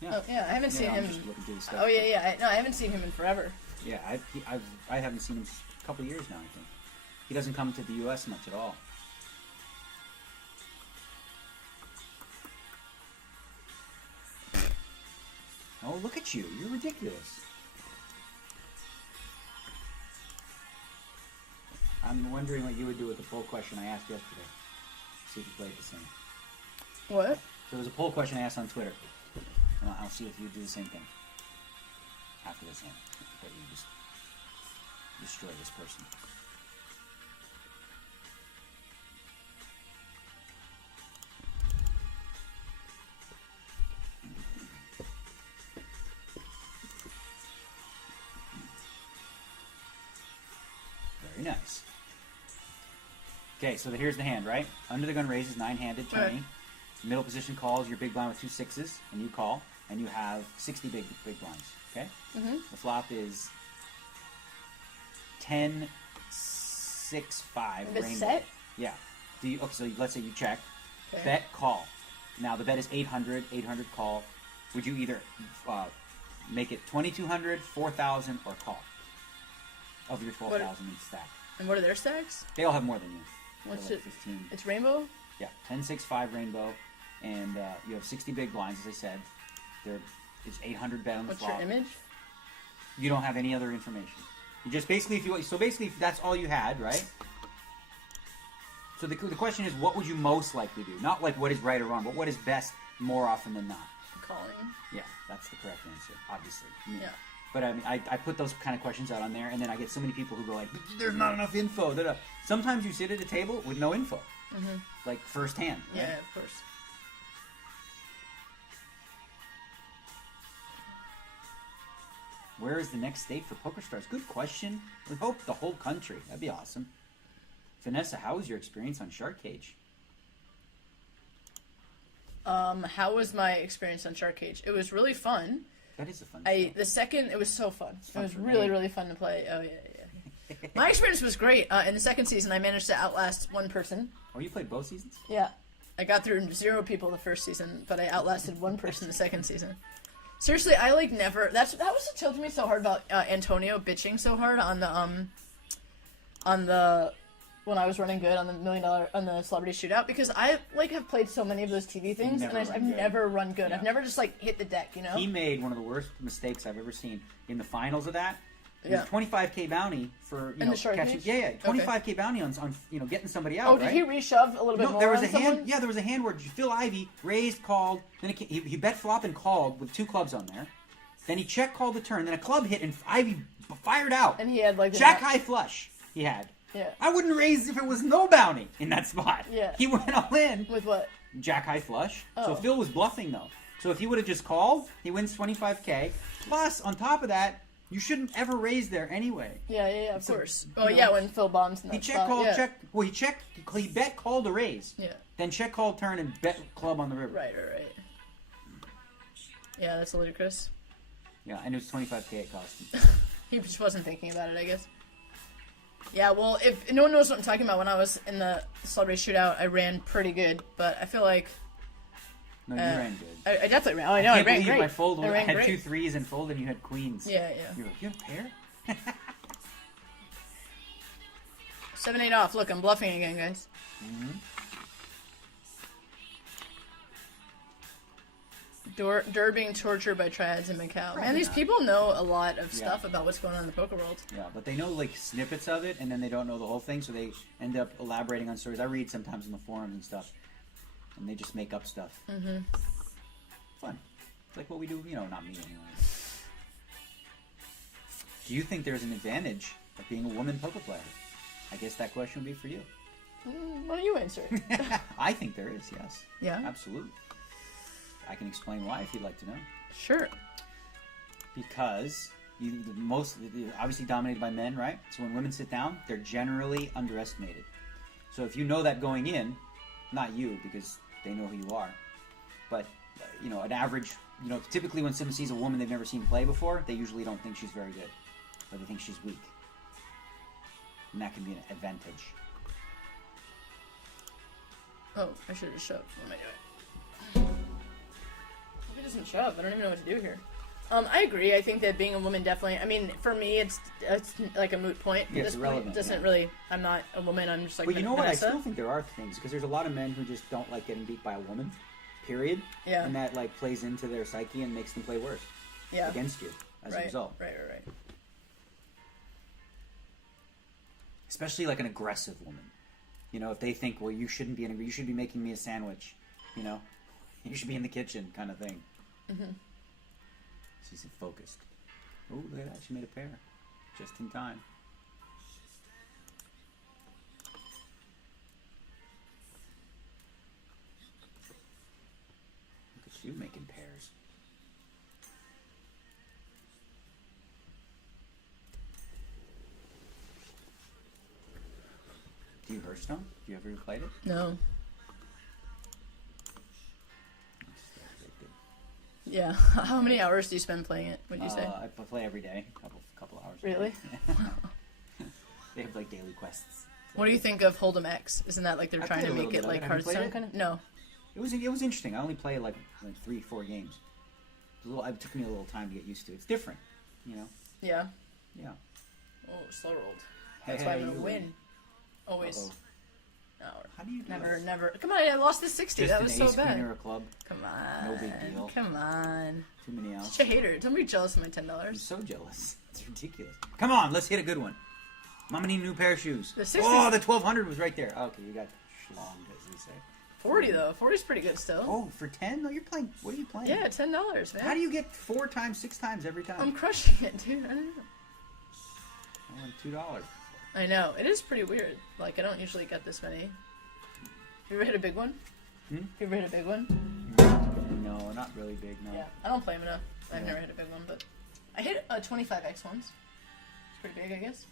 Yeah. Oh, yeah, I haven't seen him. Just looking through his stuff. Oh, yeah. I haven't seen him in forever. Yeah, I haven't seen him a couple of years now, I think. He doesn't come to the U.S. much at all. Oh, look at you. You're ridiculous. I'm wondering what you would do with the poll question I asked yesterday. See if you played the same. What? So there was a poll question I asked on Twitter. And I'll see if you do the same thing. After this hand. That you just destroy this person. Very nice. Okay, so here's the hand, right? Under the gun raises, 9-handed, turning. Right. Middle position calls your big blind with 2 6s, and you call, and you have 60 big blinds. Okay. Mm-hmm. The flop is 10, 6, 5. The rainbow. set? Yeah. Okay, so let's say you check. Okay. Bet, call. Now the bet is 800. 800 call. Would you either make it 2,200, 4,000, or call? Of your 12,000 in stack. And what are their stacks? They all have more than you. What's They're it? like 15. It's rainbow? Yeah, 10, 6, 5 rainbow, and you have 60 big blinds, as I said. It's 800 bet on the What's flop. your image? You don't have any other information. You just basically, if that's all you had, right? So the question is, what would you most likely do? Not like what is right or wrong, but what is best more often than not. Calling. Yeah, that's the correct answer, obviously. Yeah. But I mean, I put those kind of questions out on there, and then I get so many people who go like, "There's not enough info." Da-da. Sometimes you sit at a table with no info, like firsthand. Right? Yeah, of course. Where is the next state for PokerStars? Good question. We hope the whole country. That'd be awesome. Vanessa, how was your experience on Shark Cage? How was my experience on Shark Cage? It was really fun. That is a fun show. It was so fun. Fun It was for really, me. really fun to play. Oh, yeah. My experience was great. In the second season, I managed to outlast one person. Oh, you played both seasons? Yeah. I got through 0 people the first season, but I outlasted one person the second season. Seriously, I never. That was what tilted me so hard about Antonio bitching so hard on the when I was running good on the $1 million on the Celebrity Shootout, because I have played so many of those TV things and I've never run good. Yeah. I've never just hit the deck, you know. He made one of the worst mistakes I've ever seen in the finals of that. It Yeah. was 25K bounty for In the Shark catching. Cage? Yeah, 25K bounty on getting somebody out. Oh, did right? he reshove a little bit No, more there was on a hand. someone? Yeah, there was a hand where Phil Ivey raised, called. Then he bet flop and called with 2 clubs on there. Then he check called the turn. Then a club hit and Ivey fired out. And he had the Jack high flush. He had. Yeah. I wouldn't raise if it was no bounty in that spot. Yeah. He went all in. With what? Jack high flush. Oh. So Phil was bluffing though. So if he would have just called, he wins 25K. Plus, on top of that, you shouldn't ever raise there anyway. Yeah, of course. you Oh, know, yeah, when Phil bombs in that He check spot. called, Yeah. check. Well, he bet called to raise. Yeah. Then check called turn and bet club on the river. Right. Yeah, that's ludicrous. Yeah, and it was 25K it cost him. He just wasn't thinking about it, I guess. Yeah, well, if no one knows what I'm talking about, when I was in the Celebrity Shootout, I ran pretty good, but I feel like No, you ran good. I definitely ran. Oh, I know, I ran great. I had great. 2 3s and folded, and you had queens. Yeah. You were like, you have a pair? 7-8 off. Look, I'm bluffing again, guys. Dur being tortured by triads in Macau. Man, these people know a lot of stuff about what's going on in the poker world. Yeah, but they know snippets of it, and then they don't know the whole thing, so they end up elaborating on stories. I read sometimes in the forums and stuff, and they just make up stuff. Mm-hmm. Fun. It's like what we do, not me anyway. Do you think there's an advantage of being a woman poker player? I guess that question would be for you. Why don't you answer it? I think there is, yes. Yeah? Absolutely. I can explain why if you'd like to know. Sure. Because obviously dominated by men, right? So when women sit down, they're generally underestimated. So if you know that going in, not you because they know who you are, but an average, typically when someone sees a woman they've never seen play before, they usually don't think she's very good, or they think she's weak, and that can be an advantage. Oh, I should have shoved. What am I doing? If he doesn't shove, I don't even know what to do here. I agree. I think that being a woman definitely. I mean, for me, it's like a moot point. Yeah, At it's this irrelevant. point, it doesn't really. I'm not a woman. I'm just like. But you know what? Vanessa. I still think there are things because there's a lot of men who just don't like getting beat by a woman. Period. Yeah. And that plays into their psyche and makes them play worse. Yeah. Against you as a result. Right. Especially like an aggressive woman. If they think, well, you shouldn't be you should be making me a sandwich. You should be in the kitchen, kind of thing. Mm-hmm. She's focused. Oh, look at that! She made a pair, just in time. Look at you making pairs. Do you Hearthstone? Do you ever played it? No. Yeah. How many hours do you spend playing it? Would you say? I play every day, couple hours. Really? They have daily quests. What do you think of Hold'em X? Isn't that like they're I trying played to a make little it bit of like it. Have you played Hearthstone it? kind of? No. It was interesting. I only played like 3-4 games. It took me a little time to get used to it. It's different, Yeah. Yeah. Oh, slow rolled. That's why I'm gonna win. Always. Uh-oh. No. How do you do Never, this? never. Come on, I lost the 60. Just that an was so ace queen bad. or a club. Come on. No big deal. Come on. Too many outs. Such a hater. Don't be jealous of my I'm $10. so jealous. It's ridiculous. Come on, let's hit a good one. Mama need a new pair of shoes. The 60s Oh, the 1200 was right there. Okay, you got schlonged, as they say. 40 though. 40's pretty good still. Oh, for 10? No, you're playing. What are you playing? Yeah, $10, man. How do you get 4 times, 6 times every time? I'm crushing it, dude. I don't know. $2. I know. It is pretty weird. Like, I don't usually get this many. You ever hit a big one? Hmm? You ever hit a big one? No, not really big, no. Yeah. I don't play them enough. I've Yeah. never hit a big one, but I hit a 25x once. It's pretty big, I guess.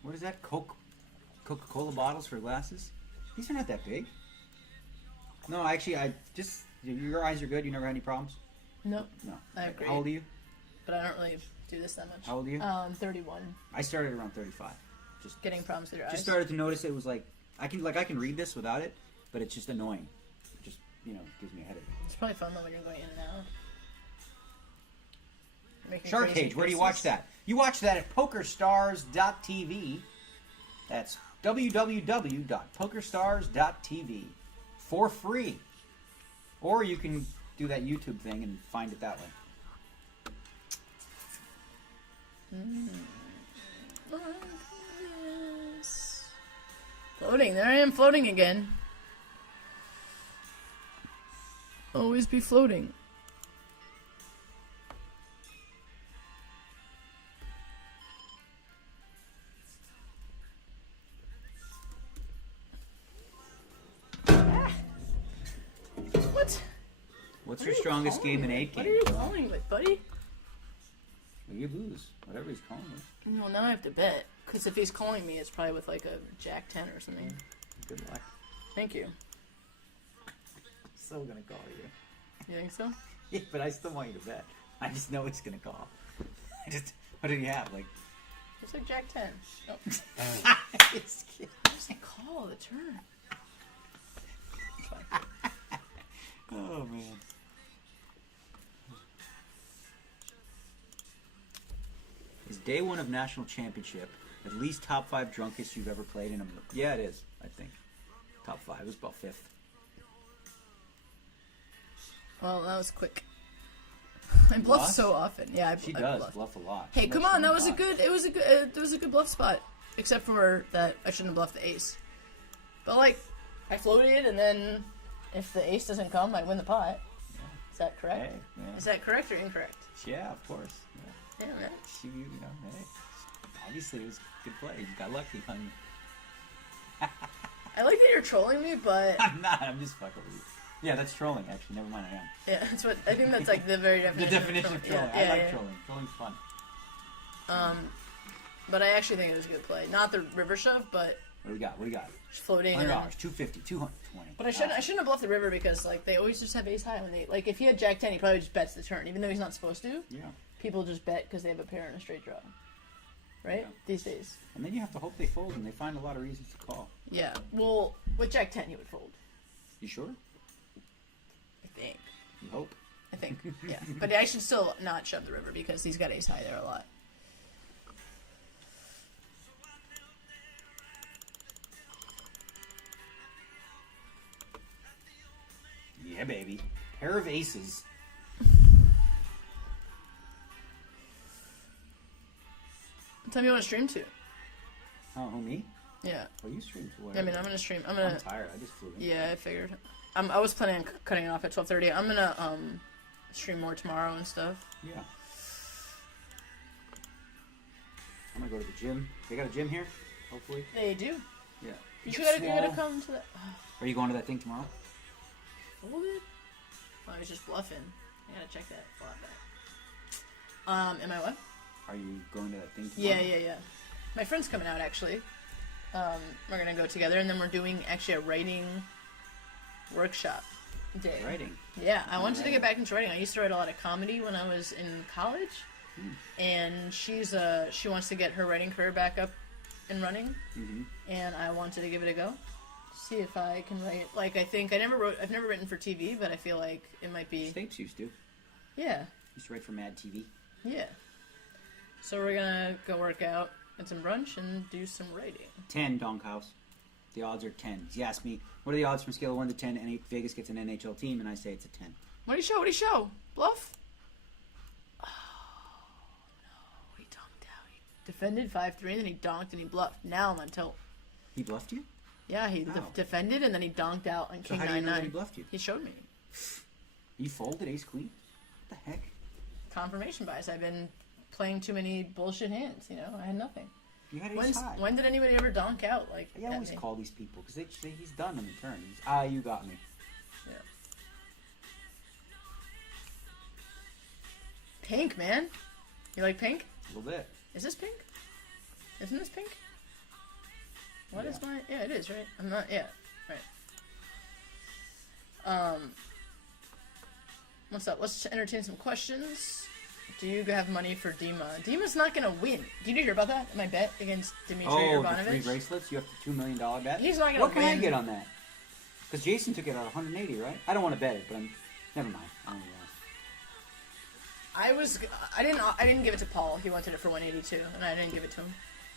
What is that? Coca-Cola bottles for glasses? These are not that big. No, actually, your eyes are good. You never had any problems? Nope. No. I agree. How old are you? But I don't really do this that much. How old are you? 31. I started around 35. Just Getting problems with your eyes. Just started to notice it was I can read this without it, but it's just annoying. It just gives me a headache. It's probably fun though when you're going in and out. Making Shark crazy Cage, where do you faces. watch that? You watch that at pokerstars.tv. That's www.pokerstars.tv for free. Or you can do that YouTube thing and find it that way. Oh, goodness. Floating. There I am floating again. Always be floating. What? What's What your are you strongest calling game in me 8 with? What games? are you calling with, buddy? Well, you lose. Whatever he's calling with. Well, now I have to bet. Because if he's calling me, it's probably with like a Jack 10 or something. Good luck. Thank you. Still gonna call you. You think so? Yeah, but I still want you to bet. I just know it's gonna call. What did he have? It's like Jack 10. Oh. It's Just a call the turn. oh man. Is day 1 of national championship at least top 5 drunkest you've ever played in a? Yeah, it is. I think top 5. It was about 5th. Well, that was quick. I bluff Lost? so often. Yeah, I She I does bluff. bluff a lot. Hey, She come bluffs on! That a was a lot. good. It was a good. There was a good bluff spot, except for that I shouldn't have bluffed the ace. But like, I floated, and then if the ace doesn't come, I win the pot. Is that correct? Hey, yeah. Is that correct or incorrect? Yeah, of course. Yeah. Yeah, man. Hey, obviously it was a good play. You got lucky on I like that you're trolling me, but I'm not. I'm just fucking with you. Yeah, that's trolling, actually. Never mind, I am. yeah, that's what I think. That's like the very definition. The definition of trolling. Yeah, I like trolling. Trolling's fun. But I actually think it was a good play. Not the river shove, but What do we got? What do you got? just floating. $100, And then, $250, $220. but I shouldn't have bluffed the river because like they always just have ace high when they like if he had Jack 10, he probably just bets the turn, even though he's not supposed to. Yeah. People just bet because they have a pair and a straight draw, right? Yeah. These days. And then you have to hope they fold, and they find a lot of reasons to call. Yeah. Well, with Jack 10, he would fold. You sure? I think. You hope. I think. Yeah. But I should still not shove the river because he's got ace high there a lot. Yeah, baby. Pair of aces. What time you want to stream to? Oh, who, me? Yeah. Well, you stream to I whatever. mean, I'm gonna stream. I'm I'm tired. I just flew in. Yeah, I figured. I was planning on cutting off at 12:30. I'm gonna stream more tomorrow and stuff. Yeah. I'm gonna go to the gym. They got a gym here, hopefully. They do. Yeah. You gotta come to that. Are you going to that thing tomorrow? Hold it. I was just bluffing. I gotta check that flop back. Am I what? Are you going to that thing tomorrow? Yeah. My friend's coming out actually. We're gonna go together, and then we're doing actually a writing workshop day. Writing. Yeah, I wanted to get back into writing. I used to write a lot of comedy when I was in college, and she wants to get her writing career back up and running, and I wanted to give it a go. See if I can write. Like I've never written for TV, but I feel like it might be. Stapes used to. Yeah. Used to write for Mad TV. Yeah. So we're gonna go work out, get some brunch, and do some writing. 10 Donk House. The odds are 10. He asked me, what are the odds from scale of 1 to 10 and Vegas gets an NHL team? And I say it's a 10. What do you show? Bluff? Oh, no. He donked out. He defended 5-3, and then he donked and he bluffed. Now I'm on tilt. He bluffed you? Yeah, he How? defended, and then he donked out on So king how do you 9-9. know that he bluffed you? He showed me. You folded ace queen? What the heck? Confirmation bias. I've been playing too many bullshit hands, I had nothing. You had ace high. When did anybody ever donk out? Like, I always at me? call these people because he's done on the turn. You got me. Yeah. Pink, man. You like pink? A little bit. Is this pink? Isn't this pink? What is Yeah. my... Yeah, it is, right? I'm not... Yeah, right. What's up? Let's entertain some questions. Do you have money for Dima? Dima's not going to win. Did you hear about that? My bet against Dimitri Oh, the Urbanovich? 3 bracelets? You have the $2 million bet? He's not going to win. What can I get on that? Because Jason took it at 180, right? I don't want to bet it, but never mind. I don't know. I didn't give it to Paul. He wanted it for 182, and I didn't give it to him.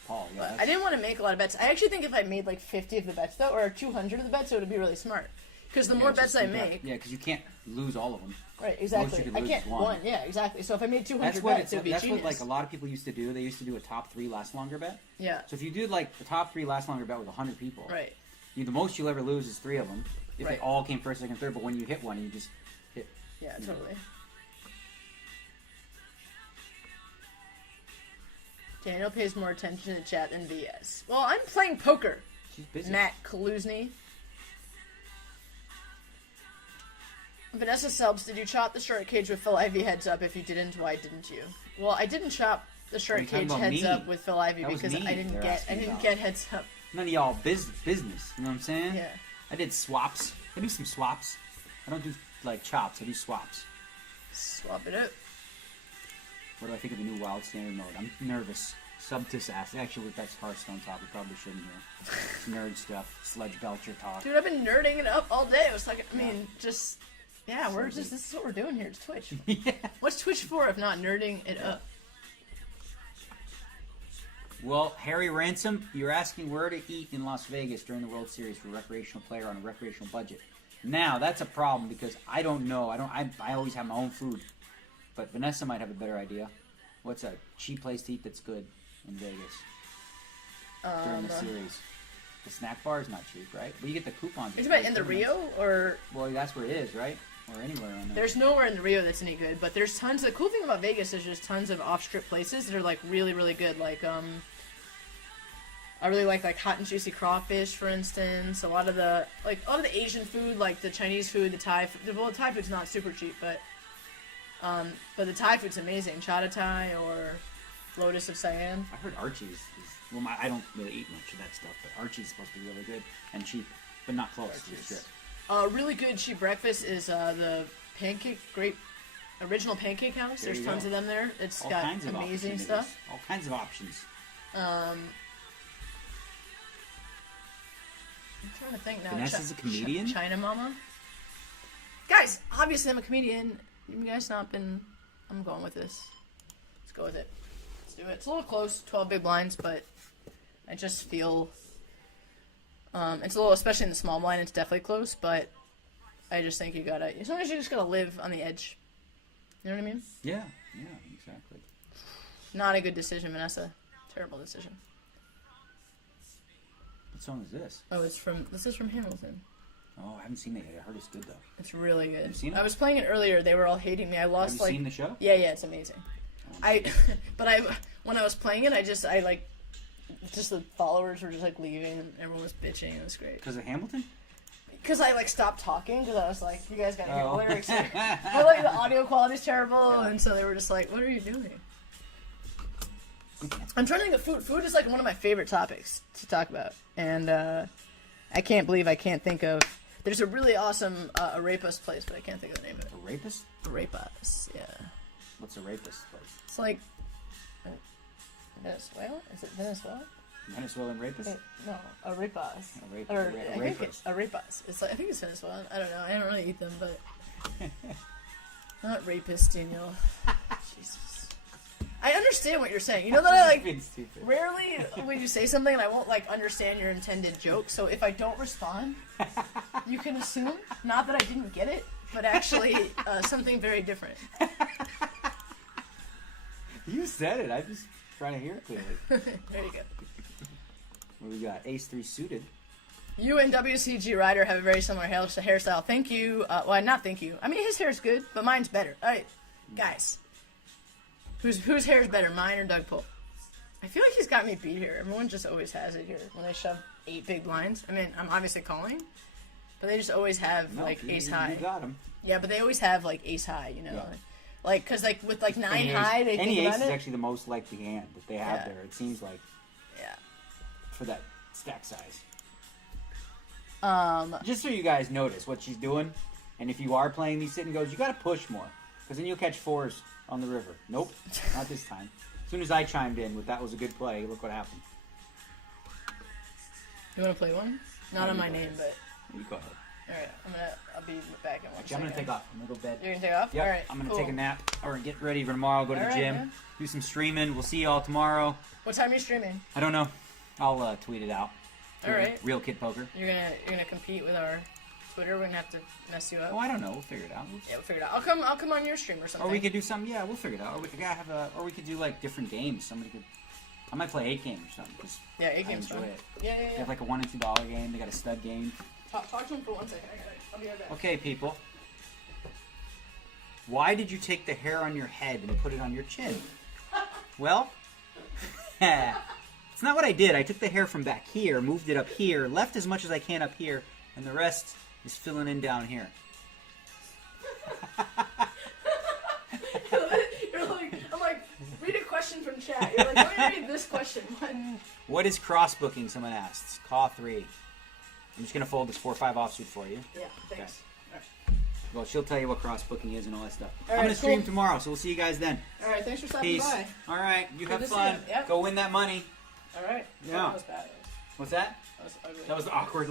Paul, yeah. But I didn't want to make a lot of bets. I actually think if I made like 50 of the bets, though, or 200 of the bets, it would be really smart. Because the more bets I make... Yeah, because you can't lose all of them. Right, exactly. Most you I could can't lose one. Yeah, exactly. So if I made 200 That's what bets, it would be that's genius. what like a lot of people used to do. They used to do a top 3 last longer bet. Yeah. So if you did like the top 3 last longer bet with 100 people, Right. The most you'll ever lose is 3 of them. If Right. they all came first, second, third, but when you hit one, you just hit. Yeah, totally. Daniel pays more attention to chat than VS. Well, I'm playing poker. She's busy. Matt Kaluzny. Vanessa Selbst, did you chop the shark cage with Phil Ivey heads up? If you didn't, why didn't you? Well, I didn't chop the shark you talking cage about heads me? up with Phil Ivey That was because me I didn't they're get asking about. heads up. None of y'all business. You know what I'm saying? Yeah. I did swaps. I do some swaps. I don't do like chops. I do swaps. Swap it up. What do I think of the new wild standard mode? I'm nervous. Subtis ass. Actually, that's Hearthstone talk. We probably shouldn't hear. It's nerd stuff. Sledge Belcher talk. Dude, I've been nerding it up all day. It was like, this is what we're doing here. It's Twitch. Yeah. What's Twitch for if not nerding it up? Well, Harry Ransom, you're asking where to eat in Las Vegas during the World Series for a recreational player on a recreational budget. Now, that's a problem because I don't know. I always have my own food. But Vanessa might have a better idea. What's a cheap place to eat that's good in Vegas during the series? The snack bar is not cheap, right? But you get the coupons. Is it in the Rio or? Well, that's where it is, right? or anywhere on there. There's nowhere in Rio that's any good, but there's tons. The cool thing about Vegas is there's tons of off-strip places that are like really, really good. Like I really like hot and juicy crawfish, for instance. A lot of the Asian food, like the Chinese food, the Thai food. Well, the Thai food's not super cheap, but the Thai food's amazing. Chata Thai or Lotus of Siam. I heard Archie's is I don't really eat much of that stuff, but Archie's supposed to be really good and cheap, but not close to the strip. Really good cheap breakfast is the original pancake house. There's tons of them there. It's got amazing stuff. All kinds of options. I'm trying to think now. Vanessa's a comedian? China Mama. Guys, obviously I'm a comedian. You guys not been... I'm going with this. Let's go with it. Let's do it. It's a little close, 12 big blinds, but I just feel... it's a little, especially in the small blind, it's definitely close, but I just think sometimes you just gotta live on the edge. You know what I mean? Yeah, exactly. Not a good decision, Vanessa. Terrible decision. What song is this? Oh, this is from Hamilton. Oh, I haven't seen it yet. I heard it's good, though. It's really good. Have you seen it? I was playing it earlier. They were all hating me. I lost, Have you seen the show? Yeah, it's amazing. When I was playing it, just the followers were just, leaving, and everyone was bitching. It was great. Because of Hamilton? Because I, stopped talking, because I was like, you guys gotta hear the lyrics. But, the audio quality's terrible, and so they were just like, what are you doing? I'm trying to think of food. Food is, one of my favorite topics to talk about. And, I can't believe I can't think of... There's a really awesome arepas place, but I can't think of the name of it. Arepas? Arepas, yeah. What's arepas place? It's like... Venezuela? Is it Venezuela? Venezuelan rapists? No, arepas. Arepas. Arepas. I think it's Venezuelan. I don't know. I don't really eat them, but... Not rapist, Daniel. Jesus. I understand what you're saying. You know that I rarely when you say something and I won't understand your intended joke. So if I don't respond, you can assume not that I didn't get it, but actually something very different. You said it. I'm just trying to hear it clearly. There you go. What we got? Ace 3 suited. You and WCG Ryder have a very similar hairstyle. Thank you. Well, not thank you. I mean, his hair's good, but mine's better. All right, guys. Whose hair is better, mine or Doug Polk? I feel like he's got me beat here. Everyone just always has it here when they shove 8 big blinds. I mean, I'm obviously calling, but they just always have ace high. You got him. Yeah, but they always have ace high. You know, yeah. Because with 9 high, they any think ace about is it. actually the most likely hand that they have there. It seems like. Yeah. For that stack size. Just so you guys notice what she's doing, and if you are playing these sit and goes, you got to push more, because then you'll catch 4s on the river. Nope, not this time. As soon as I chimed in with that was a good play, look what happened. You want to play one? Not on my name, but... You go ahead. Alright, I'll be back in 1 second. I'm going to take off. I'm going to go bed. You're going to take off? Yep. Alright, I'm going to take a nap, or get ready for tomorrow, go to the gym, yeah. do some streaming. We'll see you all tomorrow. What time are you streaming? I don't know. I'll tweet it out. Alright. Real Kid Poker. You're gonna compete with our Twitter. We're gonna have to mess you up. Oh, I don't know. We'll figure it out. Yeah, we'll figure it out. I'll come on your stream or something. Or we could do something. Yeah, we'll figure it out. Or we could do different games. I might play 8 games or something. Cause yeah, 8 games. I enjoy it. Yeah. They have a $1 and $2 game. They got a stud game. Talk to him for 1 second. I'll be right back. Okay, people. Why did you take the hair on your head and put it on your chin? Well, it's not what I did. I took the hair from back here, moved it up here, left as much as I can up here, and the rest is filling in down here. I'm like, read a question from chat. You're like, let me read this question. What is cross booking? Someone asked. Call 3. I'm just gonna fold this 4-5 offsuit for you. Yeah, thanks. Okay. Well, she'll tell you what cross booking is and all that stuff. All I'm right, gonna stream tomorrow, so we'll see you guys then. All right, thanks for stopping Peace. by. All right, you Good have to fun. see you. Yep. Go win that money. All right. Yeah. That was bad. What's that? That was ugly. That was awkward.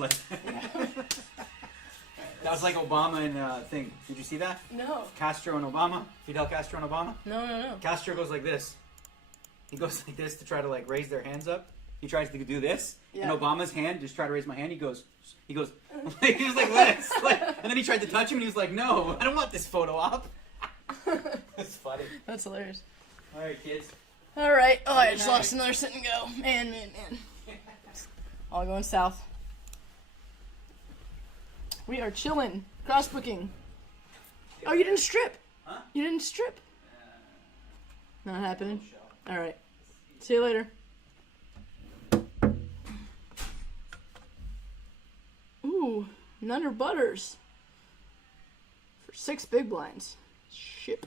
That was like Obama and thing. Did you see that? No. Castro and Obama. Fidel Castro and Obama. No. Castro goes like this. He goes like this to try to raise their hands up. He tries to do this, Yeah. and Obama's hand just try to raise my hand. He goes he was like this, and then he tried to touch him, and he was like, "No, I don't want this photo op." That's funny. That's hilarious. All right, kids. All right. Oh, I just lost another sit and go. Man. All going south. We are chilling. Cross booking. Oh, you didn't strip. Huh? You didn't strip. Not happening. All right. See you later. Ooh, Nutter Butters. For 6 big blinds. Ship.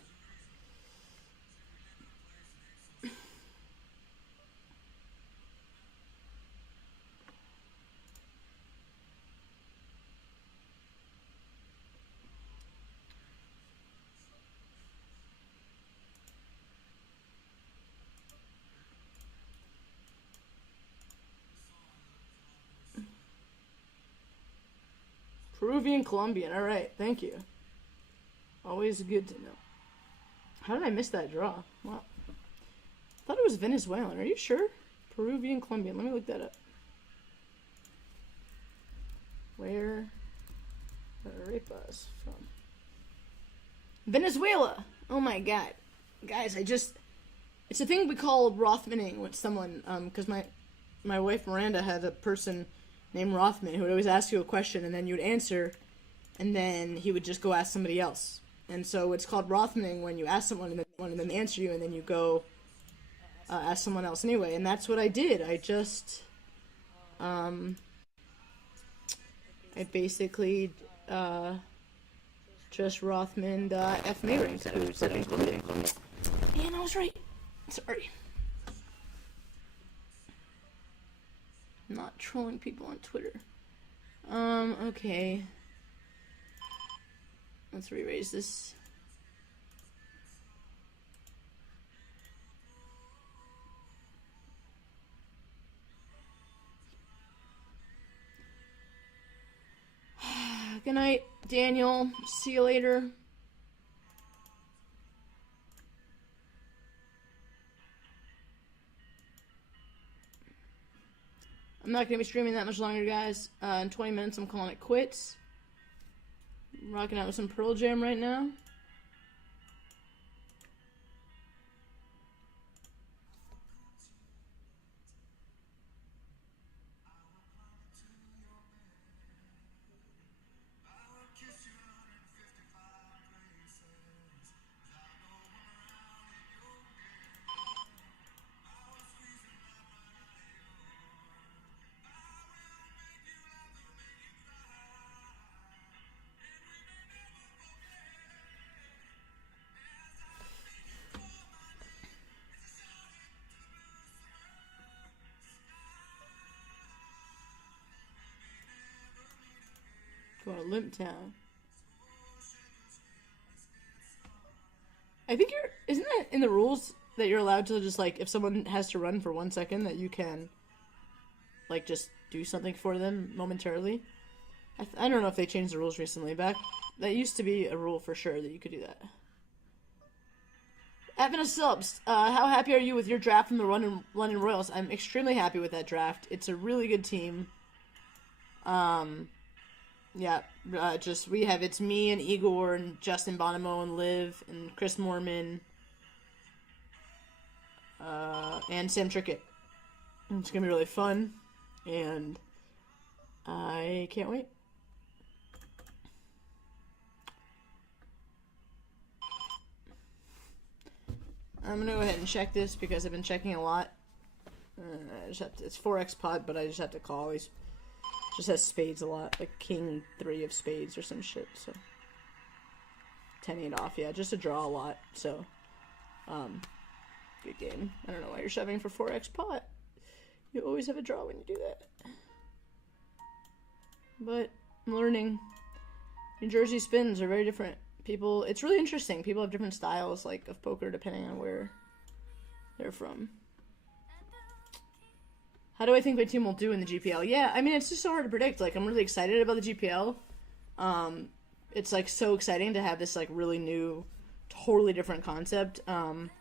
Peruvian Colombian. All right, thank you. Always good to know. How did I miss that draw? Wow. I thought it was Venezuelan. Are you sure? Peruvian Colombian. Let me look that up. Where are arepas from? Venezuela. Oh my god, guys! It's a thing we call Rothmaning with someone. Because my wife Miranda had a person named Rothman who would always ask you a question and then you would answer, and then he would just go ask somebody else. And so it's called Rothmaning when you ask someone and then one of them answer you and then you go ask someone else anyway. And that's what I did. I basically just Rothman F Mayring said it was Colombian. And I was right. Sorry. I'm not trolling people on Twitter. Okay. Let's re-raise this. Good night, Daniel. See you later. I'm not going to be streaming that much longer, guys. In 20 minutes, I'm calling it quits. I'm rocking out with some Pearl Jam right now. Going to Limp Town. I think isn't that in the rules that you're allowed to just, like, if someone has to run for 1 second, that you can, like, just do something for them momentarily? I don't know if they changed the rules recently. That used to be a rule for sure that you could do that. Vanessa Selbst, how happy are you with your draft from the London Royals? I'm extremely happy with that draft. It's a really good team. Yeah, it's me and Igor and Justin Bonomo and Liv and Chris Moorman and Sam Trickett. It's gonna be really fun, and I can't wait. I'm gonna go ahead and check this because I've been checking a lot. It's 4x pot, but I just have to call these. Just has spades a lot, like king 3 of spades or some shit, so 10-8 off, yeah, just to draw a lot, so good game. I don't know why you're shoving for 4x pot. You always have a draw when you do that. But I'm learning. New Jersey spins are very different. It's really interesting. People have different styles, like, of poker depending on where they're from. How do I think my team will do in the GPL? Yeah, I mean, it's just so hard to predict. Like, I'm really excited about the GPL. It's, like, so exciting to have this, like, really new, totally different concept coming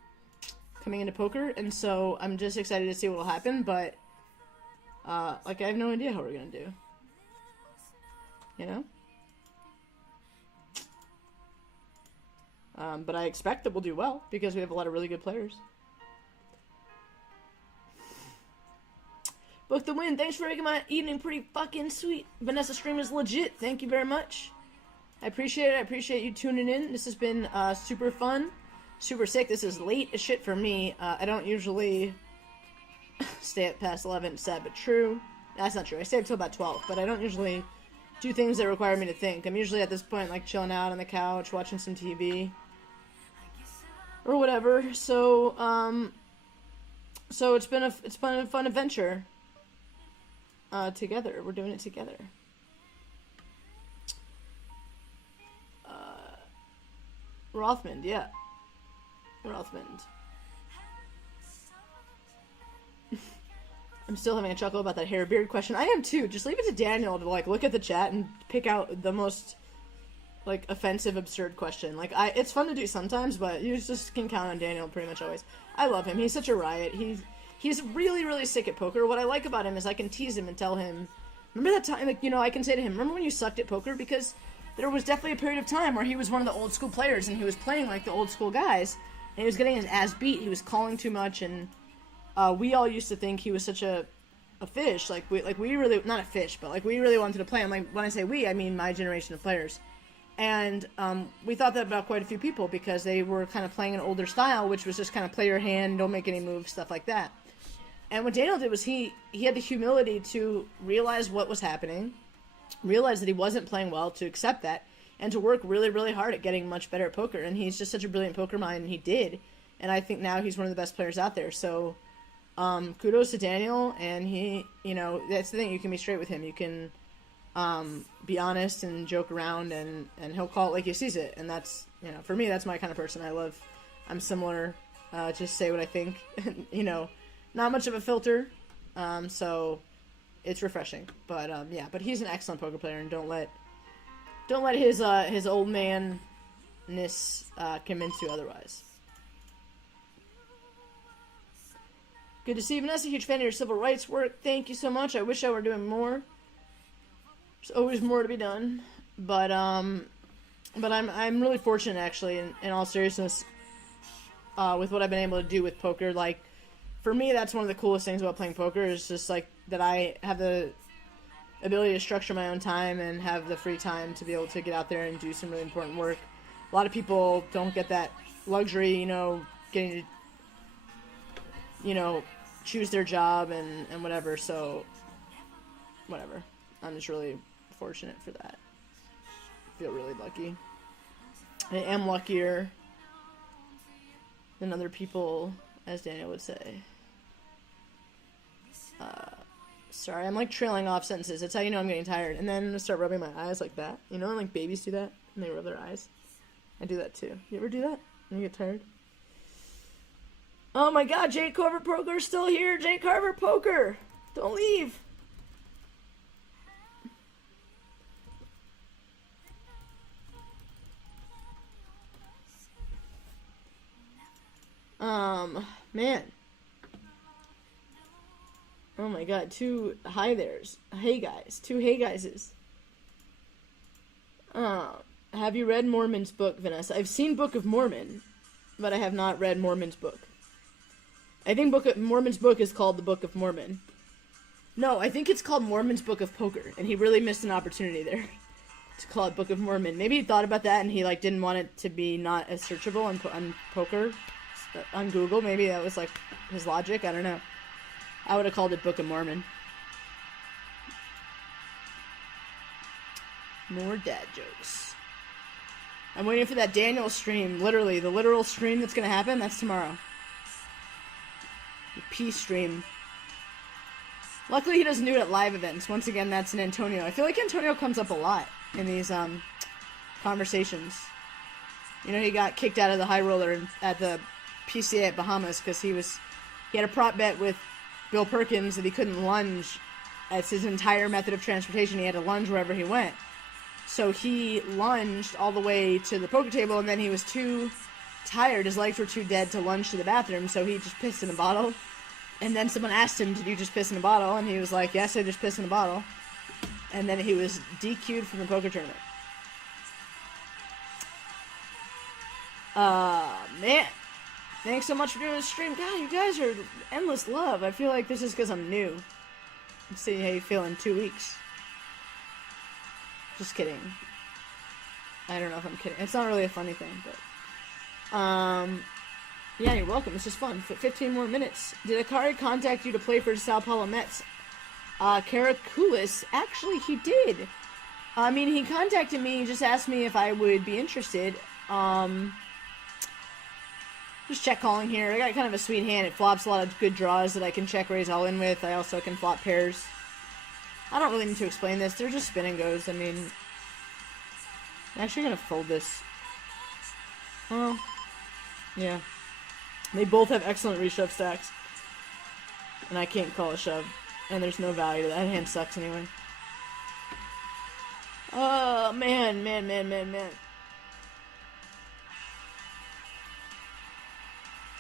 into poker. And so I'm just excited to see what will happen. But, like, I have no idea how we're going to do. You know? But I expect that we'll do well because we have a lot of really good players. Book the win. Thanks for making my evening pretty fucking sweet. Vanessa stream is legit. Thank you very much. I appreciate it. I appreciate you tuning in. This has been super fun, super sick. This is late as shit for me. I don't usually stay up past 11. It's sad but true. That's not true. I stay up till about 12, but I don't usually do things that require me to think. I'm usually at this point like chilling out on the couch, watching some TV or whatever. So it's been a fun adventure together. We're doing it together. Rothmund, yeah. Rothmund. I'm still having a chuckle about that hair beard question. I am too. Just leave it to Daniel to like look at the chat and pick out the most like offensive, absurd question. Like it's fun to do sometimes, but you just can count on Daniel pretty much always. I love him. He's such a riot. He's really, really sick at poker. What I like about him is I can tease him and tell him, remember that time, like, you know, I can say to him, remember when you sucked at poker? Because there was definitely a period of time where he was one of the old school players and he was playing like the old school guys and he was getting his ass beat. He was calling too much and we all used to think he was such a fish. We really, not a fish, but like we really wanted to play him. Like when I say we, I mean my generation of players. And we thought that about quite a few people because they were kind of playing an older style, which was just kind of play your hand, don't make any moves, stuff like that. And what Daniel did was he had the humility to realize what was happening, realize that he wasn't playing well, to accept that, and to work really, really hard at getting much better at poker. And he's just such a brilliant poker mind, and he did. And I think now he's one of the best players out there. So kudos to Daniel, and he, you know, that's the thing, you can be straight with him. You can be honest and joke around, and he'll call it like he sees it. And that's, you know, for me, that's my kind of person. I'm similar, just say what I think, you know, not much of a filter, so it's refreshing. But yeah, but he's an excellent poker player, and don't let his old man-ness convince you otherwise. Good to see you, Vanessa. Huge fan of your civil rights work. Thank you so much. I wish I were doing more. There's always more to be done, but I'm really fortunate, actually, in all seriousness, with what I've been able to do with poker. Like, for me, that's one of the coolest things about playing poker, is just like that I have the ability to structure my own time and have the free time to be able to get out there and do some really important work. A lot of people don't get that luxury, you know, getting to, you know, choose their job and whatever. So whatever, I'm just really fortunate for that. I feel really lucky. I am luckier than other people, as Daniel would say. Sorry, I'm like trailing off sentences. That's how you know I'm getting tired. And then I'm gonna start rubbing my eyes like that. You know, like babies do that and they rub their eyes. I do that too. You ever do that when you get tired? Oh my God, Jake Carver Poker is still here. Jake Carver Poker, don't leave. Man. Oh my God, two hi there's. Hey guys, two hey guyses. Have you read Mormon's book, Vanessa? I've seen Book of Mormon, but I have not read Mormon's book. I think Mormon's book is called the Book of Mormon. No, I think it's called Mormon's Book of Poker, and he really missed an opportunity there to call it Book of Mormon. Maybe he thought about that and he like didn't want it to be not as searchable on poker, on Google. Maybe that was like his logic. I don't know. I would have called it Book of Mormon. More dad jokes. I'm waiting for that Daniel stream. Literally, the literal stream that's going to happen, that's tomorrow. The peace stream. Luckily, he doesn't do it at live events. Once again, that's in Antonio. I feel like Antonio comes up a lot in these conversations. You know, he got kicked out of the high roller at the PCA at Bahamas because he had a prop bet with Bill Perkins that he couldn't lunge. As his entire method of transportation, he had to lunge wherever he went. So he lunged all the way to the poker table, and then he was too tired. His legs were too dead to lunge to the bathroom, so he just pissed in a bottle. And then someone asked him, "Did you just piss in a bottle?" And he was like, "Yes, I just pissed in a bottle." And then he was DQ'd from the poker tournament. Man. Thanks so much for doing this stream. God, you guys are endless love. I feel like this is because I'm new. Let's see how you feel in 2 weeks. Just kidding. I don't know if I'm kidding. It's not really a funny thing, but yeah, you're welcome. It's just fun. 15 more minutes. Did Akari contact you to play for Sao Paulo Mets? Karakulis, actually he did. I mean, he contacted me, just asked me if I would be interested. Just check calling here. I got kind of a sweet hand. It flops a lot of good draws that I can check raise all in with. I also can flop pairs. I don't really need to explain this. They're just spin and goes. I mean, I'm actually going to fold this. Well, yeah. They both have excellent reshove stacks. And I can't call a shove. And there's no value to that. That hand sucks anyway. Oh, man.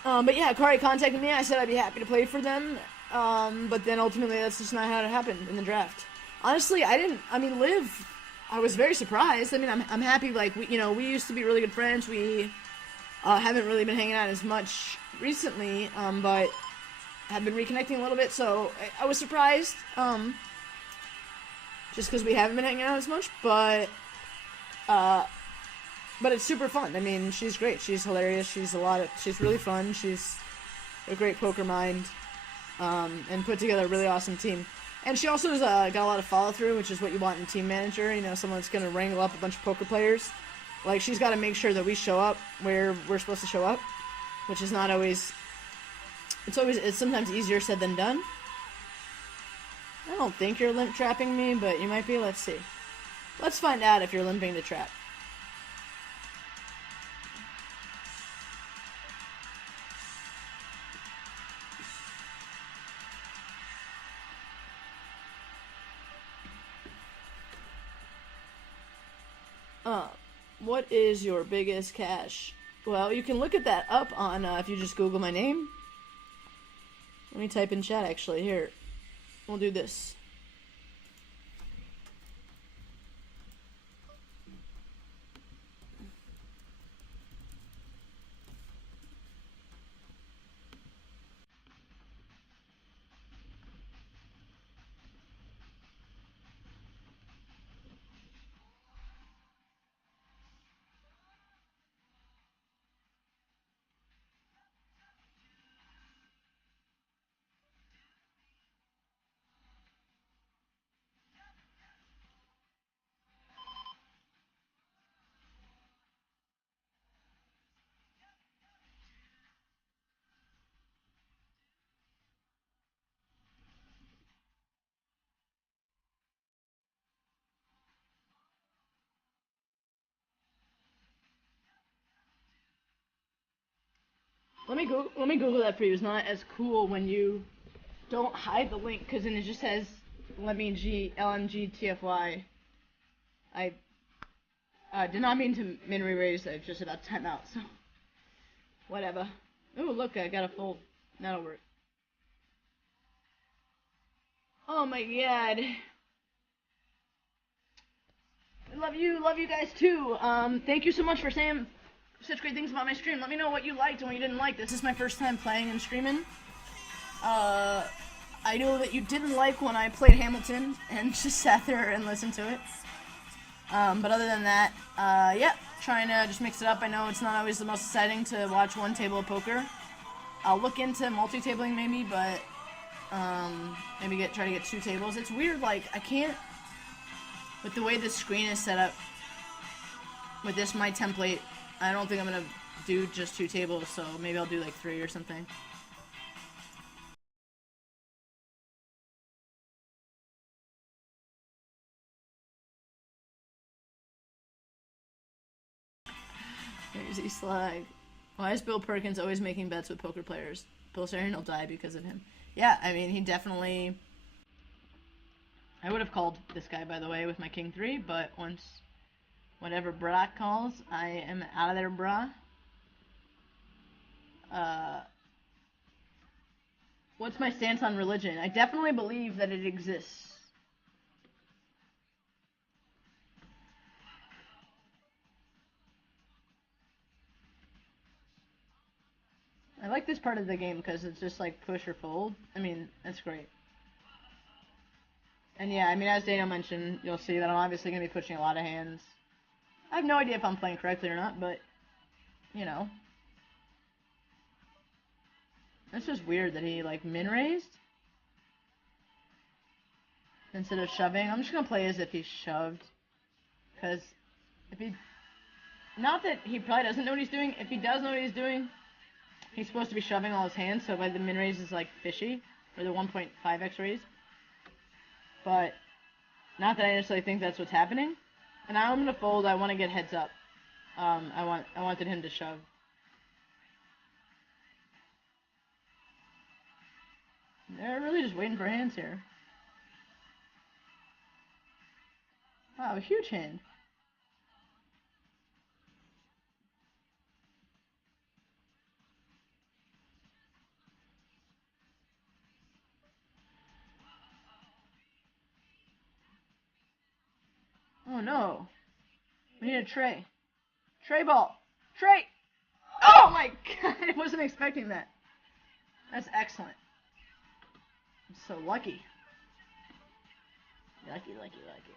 But yeah, Akari contacted me. I said I'd be happy to play for them. But then ultimately that's just not how it happened in the draft. Honestly, Liv, I was very surprised. I mean, I'm happy, like, we used to be really good friends. We haven't really been hanging out as much recently, but have been reconnecting a little bit, so I was surprised, just because we haven't been hanging out as much, but it's super fun. I mean, she's great. She's hilarious. She's really fun. She's a great poker mind, and put together a really awesome team. And she also has got a lot of follow-through, which is what you want in a team manager. You know, someone that's going to wrangle up a bunch of poker players. Like, she's got to make sure that we show up where we're supposed to show up, which is not always... It's sometimes easier said than done. I don't think you're limp trapping me, but you might be. Let's see. Let's find out if you're limping to trap. What is your biggest cash? Well, you can look at that up on, if you just Google my name. Let me type in chat, actually. Here. We'll do this. Let me Google that for you. It's not as cool when you don't hide the link, because then it just says LMG TFY. I did not mean to min re-raise. I just about time out, so whatever. Ooh, look, I got a fold. That'll work. Oh my god. Love you guys too. Thank you so much for saying such great things about my stream. Let me know what you liked and what you didn't like. This is my first time playing and streaming. I know that you didn't like when I played Hamilton and just sat there and listened to it. But other than that, yeah, trying to just mix it up. I know it's not always the most exciting to watch one table of poker. I'll look into multi-tabling maybe, but maybe try to get 2 tables. It's weird, like, I can't, with the way this screen is set up, with this, my template, I don't think I'm going to do just 2 tables, so maybe I'll do like 3 or something. Crazy slag. Why is Bill Perkins always making bets with poker players? Bill Sarian will die because of him. Yeah, I mean, he definitely... I would have called this guy, by the way, with my King 3, but once whatever Brock calls, I am out of there, brah. What's my stance on religion? I definitely believe that it exists. I like this part of the game because it's just like push or fold. I mean, that's great. And yeah, I mean, as Daniel mentioned, you'll see that I'm obviously going to be pushing a lot of hands. I have no idea if I'm playing correctly or not, but, you know. It's just weird that he, like, min-raised instead of shoving. I'm just gonna play as if he shoved, because if he... Not that he probably doesn't know what he's doing. If he does know what he's doing, he's supposed to be shoving all his hands, so by the min-raise is, like, fishy, or the 1.5x raise. But, not that I necessarily think that's what's happening. And now I'm gonna fold. I want to get heads up. I wanted him to shove. They're really just waiting for hands here. Wow, a huge hand. Oh no. We need a tray. Tray ball. Tray! Oh my god, I wasn't expecting that. That's excellent. I'm so lucky. Lucky, lucky, lucky.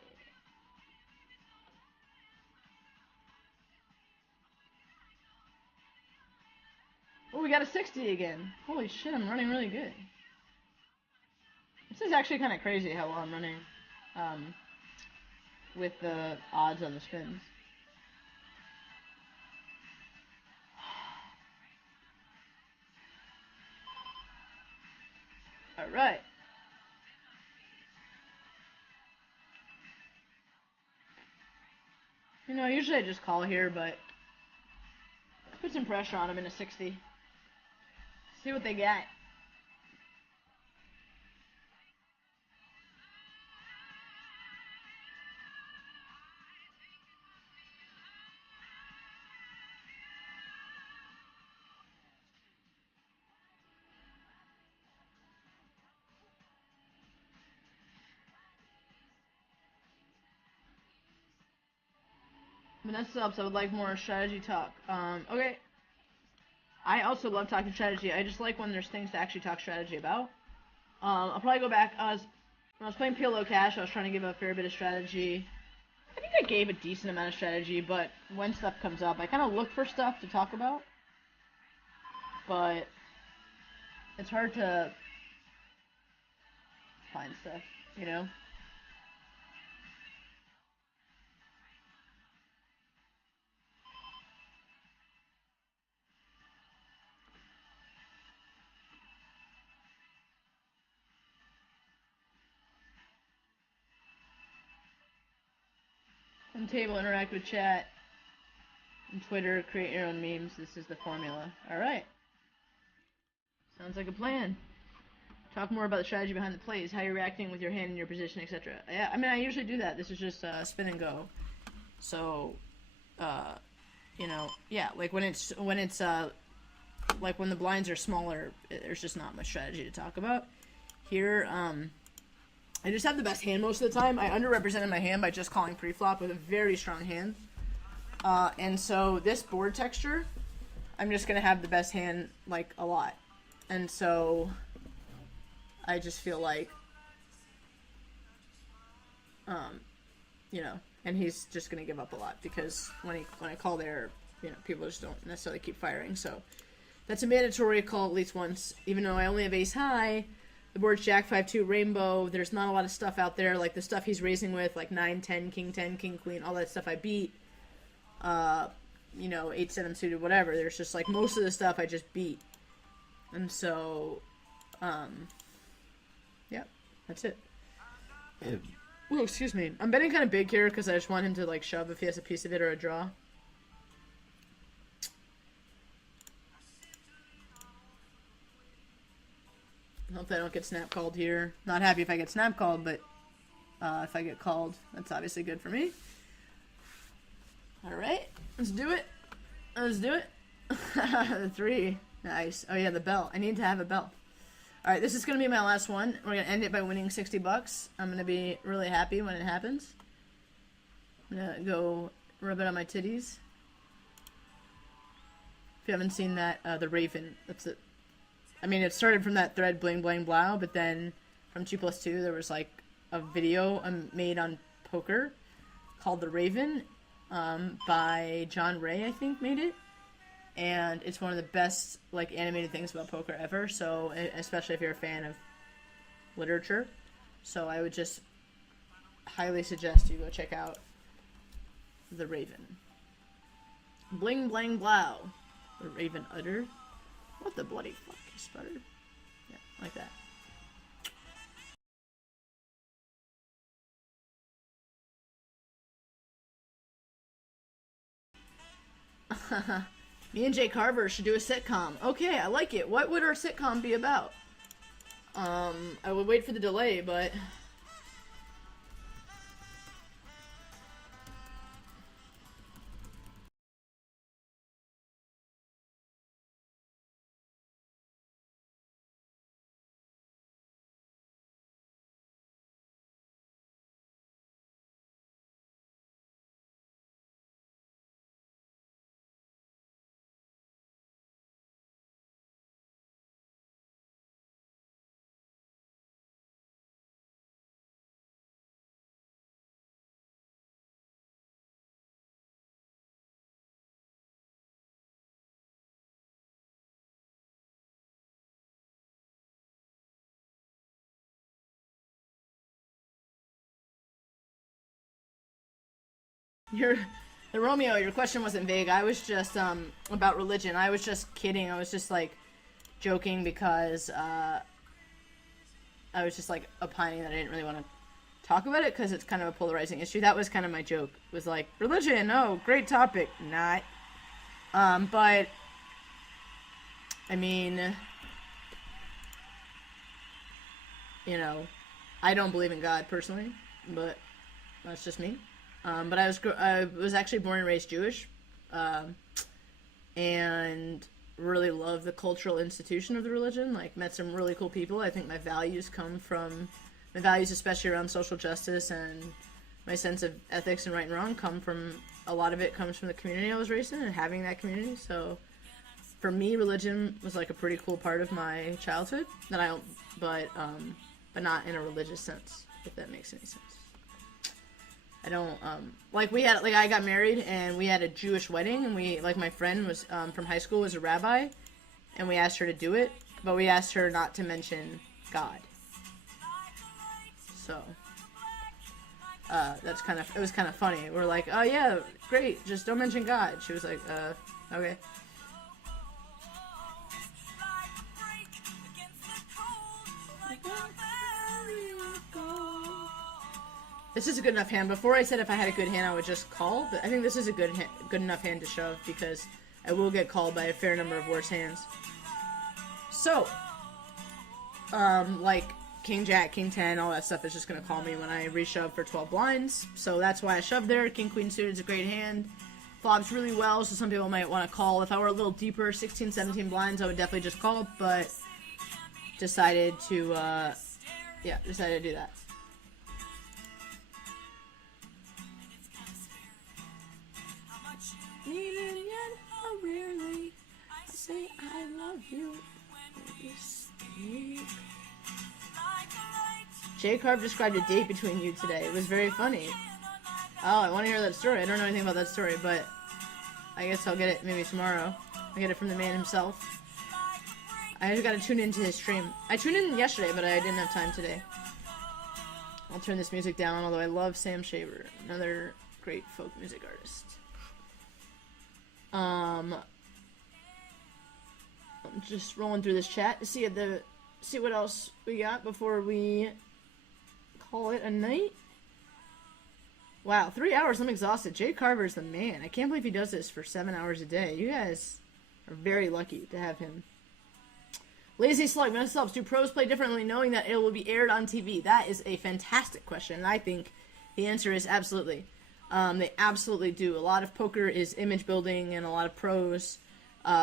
Oh, we got a 60 again. Holy shit, I'm running really good. This is actually kind of crazy how well I'm running with the odds on the spins. Alright. You know, usually I just call here, but put some pressure on them in a 60. See what they got. Vanessa Selbst, I would like more strategy talk. Okay. I also love talking strategy. I just like when there's things to actually talk strategy about. I'll probably go back. When I was playing PLO Cash, I was trying to give a fair bit of strategy. I think I gave a decent amount of strategy, but when stuff comes up, I kind of look for stuff to talk about. But it's hard to find stuff, you know? On table, interact with chat. On Twitter, create your own memes. This is the formula. Alright. Sounds like a plan. Talk more about the strategy behind the plays, how you're reacting with your hand in your position, etc. Yeah, I mean, I usually do that. This is just spin and go. So, you know, yeah, like when it's like when the blinds are smaller, there's just not much strategy to talk about. Here, I just have the best hand most of the time. I underrepresented my hand by just calling pre-flop with a very strong hand. And so this board texture, I'm just going to have the best hand, like, a lot. And so I just feel like, you know, and he's just going to give up a lot because when I call there, you know, people just don't necessarily keep firing. So that's a mandatory call at least once, even though I only have ace high. The board's Jack 5-2 rainbow. There's not a lot of stuff out there, like the stuff he's raising with, like 9-10, King-10, King-Queen, all that stuff I beat. You know, 8-7 suited, whatever. There's just, like, most of the stuff I just beat. And so, yeah, that's it. Oh, excuse me. I'm betting kind of big here because I just want him to, like, shove if he has a piece of it or a draw. Hope I don't get snap called here. Not happy if I get snap called, but if I get called, that's obviously good for me. Alright, let's do it. Let's do it. The 3. Nice. Oh yeah, the bell. I need to have a bell. Alright, this is going to be my last one. We're going to end it by winning $60. I'm going to be really happy when it happens. I'm going to go rub it on my titties. If you haven't seen that, the Raven, that's it. I mean, it started from that thread bling bling blow, but then from 2+2 there was like a video made on poker called The Raven, by John Ray, I think, made it. And it's one of the best, like, animated things about poker ever, so, especially if you're a fan of literature. So I would just highly suggest you go check out The Raven. Bling blang blow. The Raven uttered. What the bloody fuck, he sputtered? Yeah, like that. Me and Jay Carver should do a sitcom. Okay, I like it. What would our sitcom be about? I would wait for the delay, but... Romeo, your question wasn't vague. I was just, about religion. I was just kidding. I was just, like, joking because, I was just, like, opining that I didn't really want to talk about it because it's kind of a polarizing issue. That was kind of my joke. It was like, religion, oh, great topic. Not. But, I mean, you know, I don't believe in God personally, but that's just me. But I was actually born and raised Jewish, and really love the cultural institution of the religion. Like, met some really cool people. I think my values, especially around social justice and my sense of ethics and right and wrong, a lot of it comes from the community I was raised in and having that community. So, for me, religion was like a pretty cool part of my childhood. But not in a religious sense, if that makes any sense. I don't, I got married, and we had a Jewish wedding, and my friend was, from high school, was a rabbi, and we asked her to do it, but we asked her not to mention God. So, it was kind of funny. We're like, oh yeah, great, just don't mention God. She was like, okay. This is a good enough hand. Before I said if I had a good hand, I would just call, but I think this is a good enough hand to shove because I will get called by a fair number of worse hands. So, like King Jack, King 10, all that stuff is just going to call me when I reshove for 12 blinds. So that's why I shoved there. King Queen suited is a great hand. Flops really well, so some people might want to call. If I were a little deeper, 16, 17 blinds, I would definitely just call, but decided to do that. Even yet, how rarely I say I love you. Jay Carb described a date between you today. It was very funny. Oh, I want to hear that story. I don't know anything about that story, but I guess I'll get it maybe tomorrow. I'll get it from the man himself. I just gotta tune into his stream. I tuned in yesterday, but I didn't have time today. I'll turn this music down, although I love Sam Shaver, another great folk music artist. I'm just rolling through this chat to see what else we got before we call it a night. Wow, 3 hours, I'm exhausted. Jay Carver's the man. I can't believe he does this for 7 hours a day. You guys are very lucky to have him. Lazy Slug, Vanessa Selbst, do pros play differently knowing that it will be aired on TV? That is a fantastic question, and I think the answer is absolutely. They absolutely do. A lot of poker is image building, and a lot of pros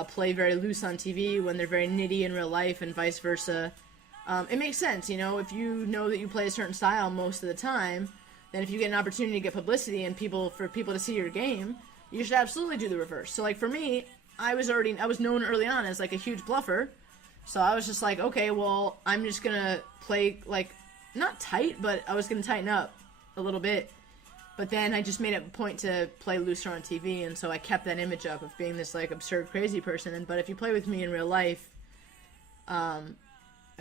play very loose on TV when they're very nitty in real life, and vice versa. It makes sense, you know, if you know that you play a certain style most of the time, then if you get an opportunity to get publicity and for people to see your game, you should absolutely do the reverse. So, like, for me, I was known early on as, like, a huge bluffer, so I was just like, okay, well, I'm just gonna play, like, not tight, but I was gonna tighten up a little bit. But then I just made it a point to play looser on TV, and so I kept that image up of being this like absurd, crazy person. But if you play with me in real life, I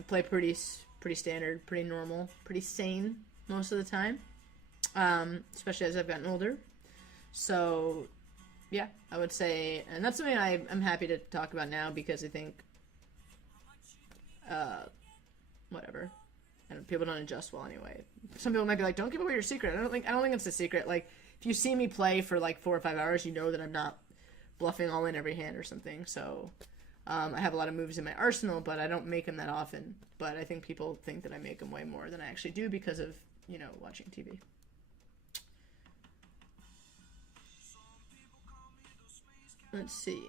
play pretty standard, pretty normal, pretty sane most of the time, especially as I've gotten older. So, yeah, I would say, and that's something I'm happy to talk about now because I think, whatever. And people don't adjust well anyway. Some people might be like, "Don't give away your secret." I don't think it's a secret. Like, if you see me play for like 4 or 5 hours, you know that I'm not bluffing all in every hand or something. So, I have a lot of moves in my arsenal, but I don't make them that often. But I think people think that I make them way more than I actually do because of, watching TV. Let's see.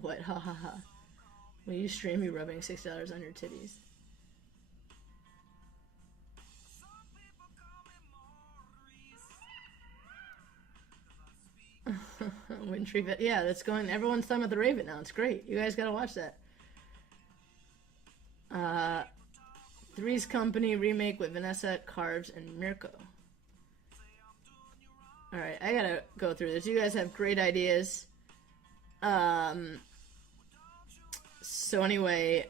What? Ha ha ha. Will you stream me rubbing $6 on your titties? Wintry Vet. Yeah, that's going. Everyone's talking about the Raven now. It's great. You guys gotta watch that. Three's Company remake with Vanessa, Carbs, and Mirko. Alright, I gotta go through this. You guys have great ideas. So anyway,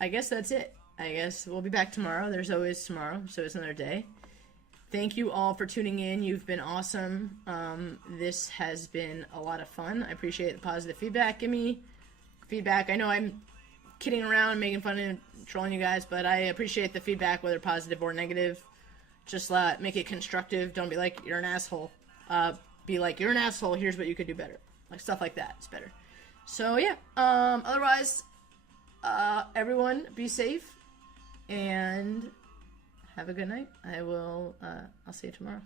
I guess that's it. I guess we'll be back tomorrow. There's always tomorrow, so it's another day. Thank you all for tuning in. You've been awesome. This has been a lot of fun. I appreciate the positive feedback. Give me feedback. I know I'm kidding around, making fun and trolling you guys, but I appreciate the feedback, whether positive or negative. Just make it constructive. Don't be like, you're an asshole. Be like, you're an asshole. Here's what you could do better. Like, stuff like that is better. So, yeah. Otherwise, everyone be safe and have a good night. I'll see you tomorrow.